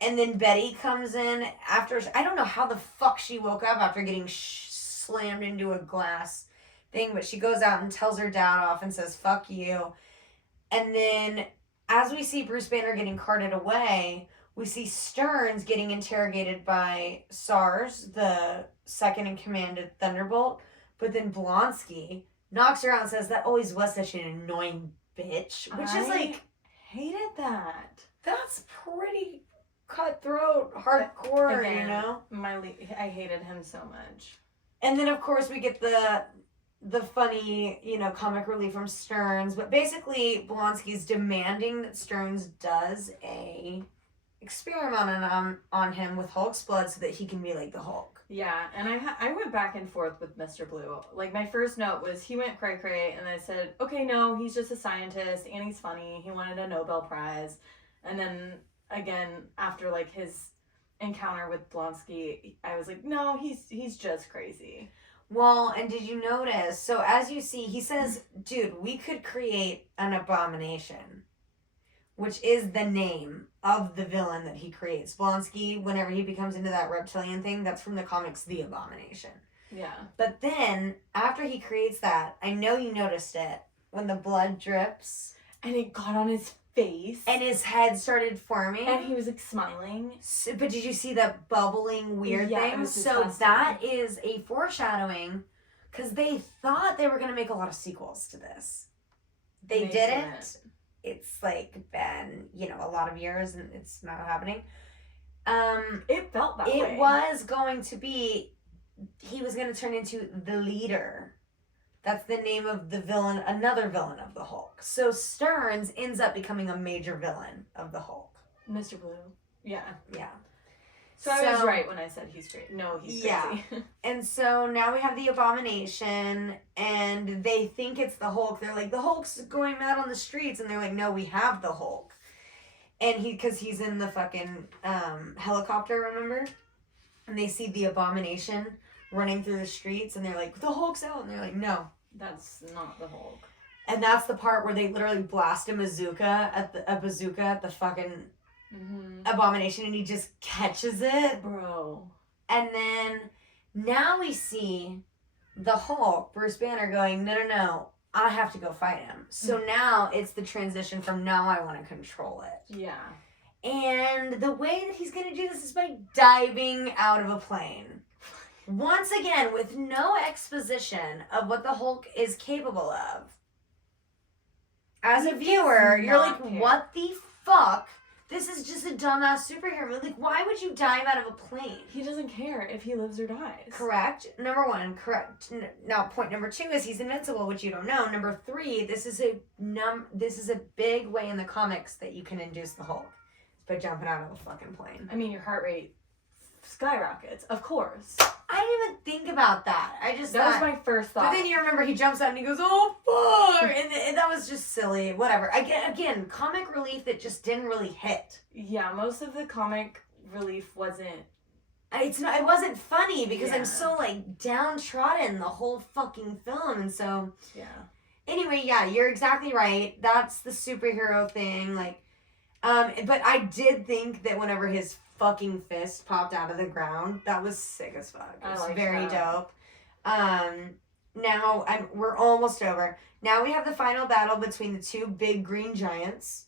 then Betty comes in after, I don't know how the fuck she woke up after getting slammed into a glass thing, but she goes out and tells her dad off and says, fuck you. And then as we see Bruce Banner getting carted away, we see Stearns getting interrogated by SARS, the second in command at Thunderbolt. But then Blonsky knocks her out and says, that always was such an annoying bitch. Which is like, hated that. that's pretty cutthroat, hardcore, Again, you know? I hated him so much. And then of course we get the funny, comic relief from Stearns, but basically Blonsky's demanding that Stearns does a experiment on him with Hulk's blood so that he can be like the Hulk. Yeah, and I went back and forth with Mr. Blue. Like, my first note was he went cray-cray, and I said, okay, no, he's just a scientist, and he's funny. He wanted a Nobel Prize. And then, again, after, like, his encounter with Blonsky, I was like, no, he's just crazy. Well, and did you notice, so as you see, he says, dude, we could create an abomination, which is the name of the villain that he creates. Blonsky, whenever he becomes into that reptilian thing, that's from the comics The Abomination. Yeah. But then, after he creates that, I know you noticed it, when the blood drips. And it got on his face. And his head started forming. And he was, like, smiling. So, but did you see that bubbling weird thing? It was so disgusting. that is a foreshadowing, because they thought they were going to make a lot of sequels to this. They didn't. It's like been, a lot of years and it's not happening. It felt that way. It was going to be, he was going to turn into the leader. That's the name of the villain, another villain of the Hulk. So Stearns ends up becoming a major villain of the Hulk. Mr. Blue. Yeah. Yeah. So I was right when I said he's great. No, he's crazy. Yeah. And so now we have the Abomination, and they think it's the Hulk. They're like, the Hulk's going mad on the streets, and they're like, no, we have the Hulk. And because he's in the fucking helicopter, remember? And they see the Abomination running through the streets, and they're like, the Hulk's out. And they're like, no. That's not the Hulk. And that's the part where they literally blast a bazooka at the fucking Abomination, and he just catches it. Bro. And then now we see the Hulk, Bruce Banner, going, no, I have to go fight him. So now it's the transition from now I want to control it. Yeah. And the way that he's going to do this is by diving out of a plane. Once again, with no exposition of what the Hulk is capable of. As a viewer, you're like, what the fuck? This is just a dumbass superhero movie. Like, why would you dive out of a plane? He doesn't care if he lives or dies. Correct. Number one, correct. Now, point number two is he's invincible, which you don't know. Number three, this is a big way in the comics that you can induce the Hulk. It's by jumping out of a fucking plane. I mean, your heart rate skyrockets, of course. I didn't even think about that. That was my first thought. But then you remember he jumps out and he goes, oh, fuck! And that was just silly. Whatever. Again, comic relief that just didn't really hit. Yeah, most of the comic relief wasn't. It wasn't funny because Yeah. I'm so, like, downtrodden the whole fucking film. And so, Yeah. anyway, yeah, you're exactly right. That's the superhero thing. Like, but I did think that whenever his fucking fist popped out of the ground, that was sick as fuck. It was very dope. Now we're almost over. Now we have the final battle between the two big green giants.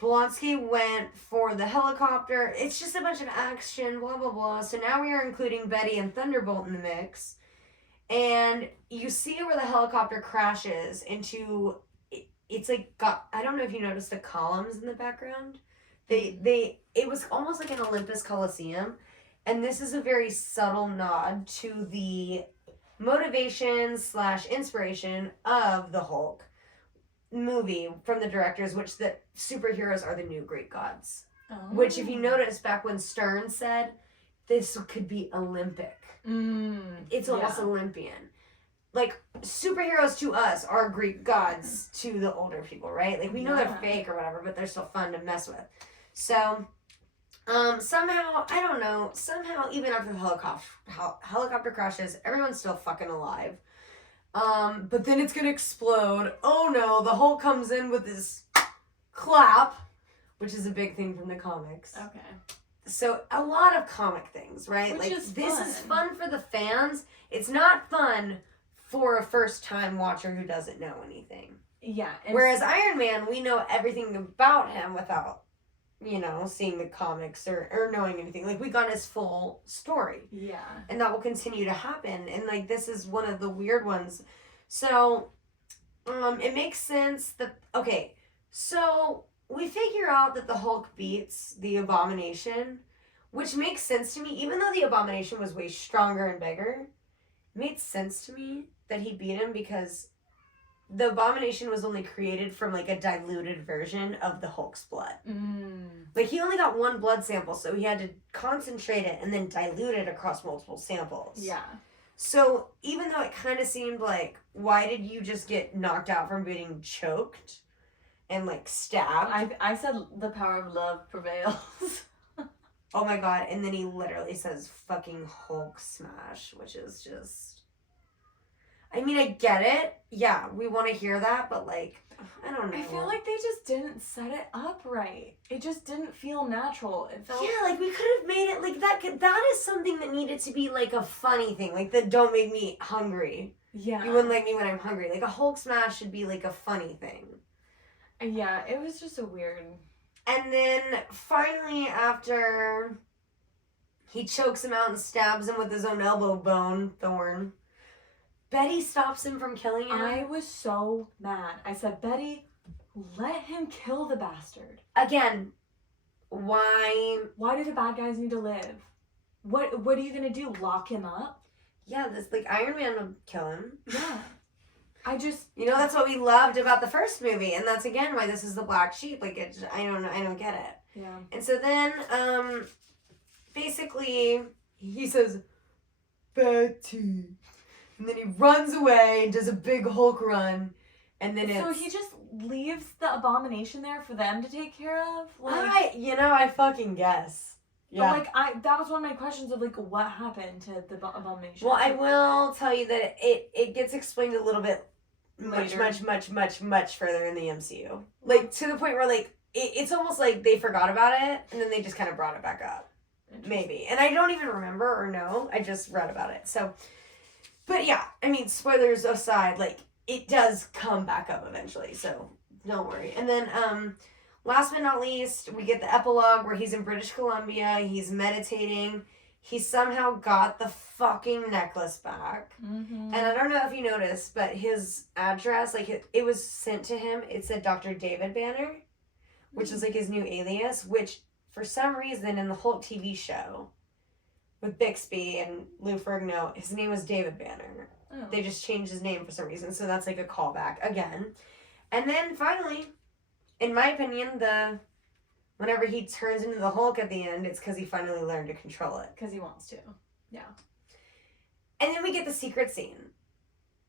Blonsky went for the helicopter. It's just a bunch of action, blah blah blah. So now we are including Betty and Thunderbolt in the mix. And you see where the helicopter crashes into, it's like, I don't know if you noticed the columns in the background. It was almost like an Olympus Coliseum. And this is a very subtle nod to the motivation / inspiration of the Hulk movie from the directors, which the superheroes are the new Greek gods. Oh. Which, if you notice, back when Stern said, this could be Olympic. It's almost Olympian. Like, superheroes to us are Greek gods to the older people, right? Like, we know they're fake or whatever, but they're still fun to mess with. So, somehow, I don't know, even after the helicopter crashes, everyone's still fucking alive. But then it's gonna explode. Oh no, the Hulk comes in with this clap, which is a big thing from the comics. Okay. So a lot of comic things, right? Which like is this fun. is fun for the fans. It's not fun for a first time watcher who doesn't know anything. Yeah. Whereas Iron Man, we know everything about him without, seeing the comics or knowing anything. Like, we got his full story. Yeah. And that will continue to happen. And, like, this is one of the weird ones. So, it makes sense that, okay, so we figure out that the Hulk beats the Abomination, which makes sense to me. Even though the Abomination was way stronger and bigger, made sense to me that he beat him because the Abomination was only created from like a diluted version of the Hulk's blood. Like he only got one blood sample, so he had to concentrate it and then dilute it across multiple samples. Yeah. So even though it kind of seemed like, why did you just get knocked out from being choked and like stabbed? I said the power of love prevails. Oh my god, and then he literally says fucking Hulk smash, which is just... I mean, I get it. Yeah, we want to hear that, but like, I don't know. I feel like they just didn't set it up right. It just didn't feel natural. It felt... Yeah, like we could have made it like that is something that needed to be like a funny thing. Like the don't make me hungry. Yeah. You wouldn't like me when I'm hungry. Like a Hulk smash should be like a funny thing. Yeah, it was just a weird... And then finally after he chokes him out and stabs him with his own elbow bone, Thorn, Betty stops him from killing him. I was so mad. I said, Betty, let him kill the bastard. Again, why? Why do the bad guys need to live? What are you gonna do? Lock him up? Yeah, this like Iron Man would kill him. Yeah. I just... You know, that's what we loved about the first movie, and that's again why this is the black sheep. Like, I don't get it. Yeah. And so then, basically, he says, Betty. And then he runs away and does a big Hulk run. And then So he just leaves the Abomination there for them to take care of? Like, I fucking guess. Yeah. But like, that was one of my questions of like, what happened to the Abomination? Well, I will tell you that it gets explained a little bit much further in the MCU. Like, to the point where, like, it's almost like they forgot about it, and then they just kind of brought it back up. Maybe. And I don't even remember or know. I just read about it. So... But yeah, I mean, spoilers aside, like, it does come back up eventually, so don't worry. And then, last but not least, we get the epilogue where he's in British Columbia, he's meditating, he somehow got the fucking necklace back. Mm-hmm. And I don't know if you noticed, but his address, like, it was sent to him, it said Dr. David Banner, which is, like, his new alias, which, for some reason, in the Hulk TV show... with Bixby and Lou Ferrigno, his name was David Banner. Oh. They just changed his name for some reason, so that's like a callback again. And then finally, in my opinion, whenever he turns into the Hulk at the end, it's because he finally learned to control it. Because he wants to. Yeah. And then we get the secret scene,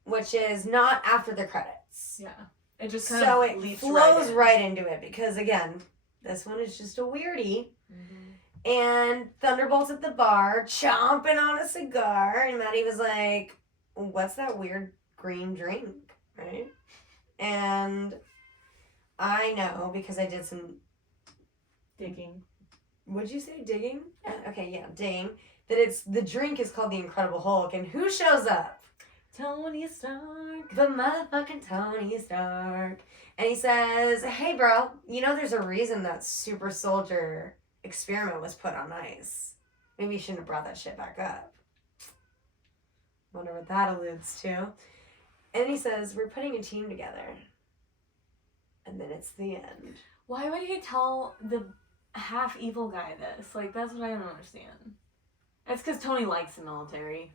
which is not after the credits. Yeah. It just kind so of it leaps flows right right into it because again, this one is just a weirdie. Mm-hmm. And Thunderbolt's at the bar, chomping on a cigar, and Maddie was like, what's that weird green drink, right? And I know, because I did some... Digging. What'd you say, digging? Okay, yeah, digging. That the drink is called the Incredible Hulk, and who shows up? Tony Stark. The motherfucking Tony Stark. And he says, hey bro, you know there's a reason that super soldier... experiment was put on ice. Maybe you shouldn't have brought that shit back up. Wonder what that alludes to. And he says, we're putting a team together. And then it's the end. Why would he tell the half evil guy this? Like, that's what I don't understand. It's because Tony likes the military.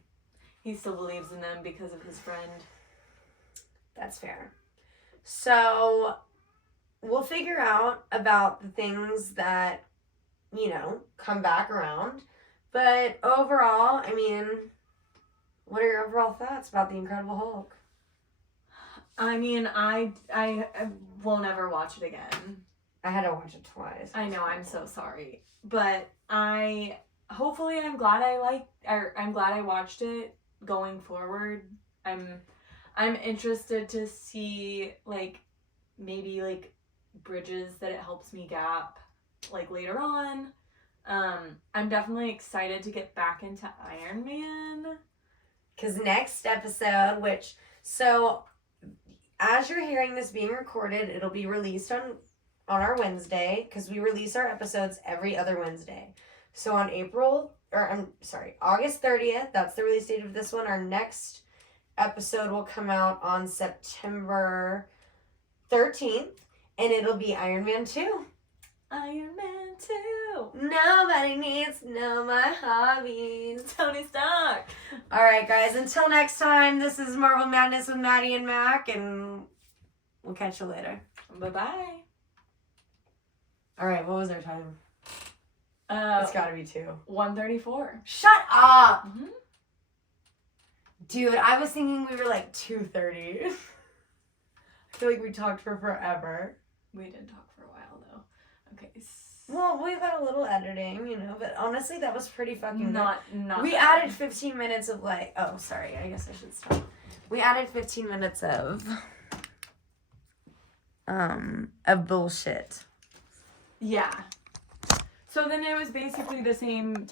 He still believes in them because of his friend. That's fair. So, we'll figure out about the things that come back around. But overall, I mean, what are your overall thoughts about the Incredible Hulk? I mean, I will never watch it again. I had to watch it twice. I know, I'm so sorry. But I'm glad I watched it going forward. I'm interested to see, like, maybe, like, bridges that it helps me gap, like, later on. I'm definitely excited to get back into Iron Man. Because next episode, so as you're hearing this being recorded, it'll be released on our Wednesday, because we release our episodes every other Wednesday. So on August 30th, that's the release date of this one. Our next episode will come out on September 13th, and it'll be Iron Man 2. Iron Man 2. Nobody needs to know my hobbies. Tony Stark. All right, guys. Until next time, this is Marvel Madness with Maddie and Mac, and we'll catch you later. Bye-bye. All right, what was our time? It's got to be 2. 1:34. Shut up! Mhm. Dude, I was thinking we were like 2:30. I feel like we talked for forever. We did talk for a while, though. Okay. Well, we've got a little editing, you know, but honestly, that was pretty fucking Not We that added 15 minutes of like, oh, sorry, I guess I should stop. We added 15 minutes of bullshit. Yeah. So then it was basically the same time.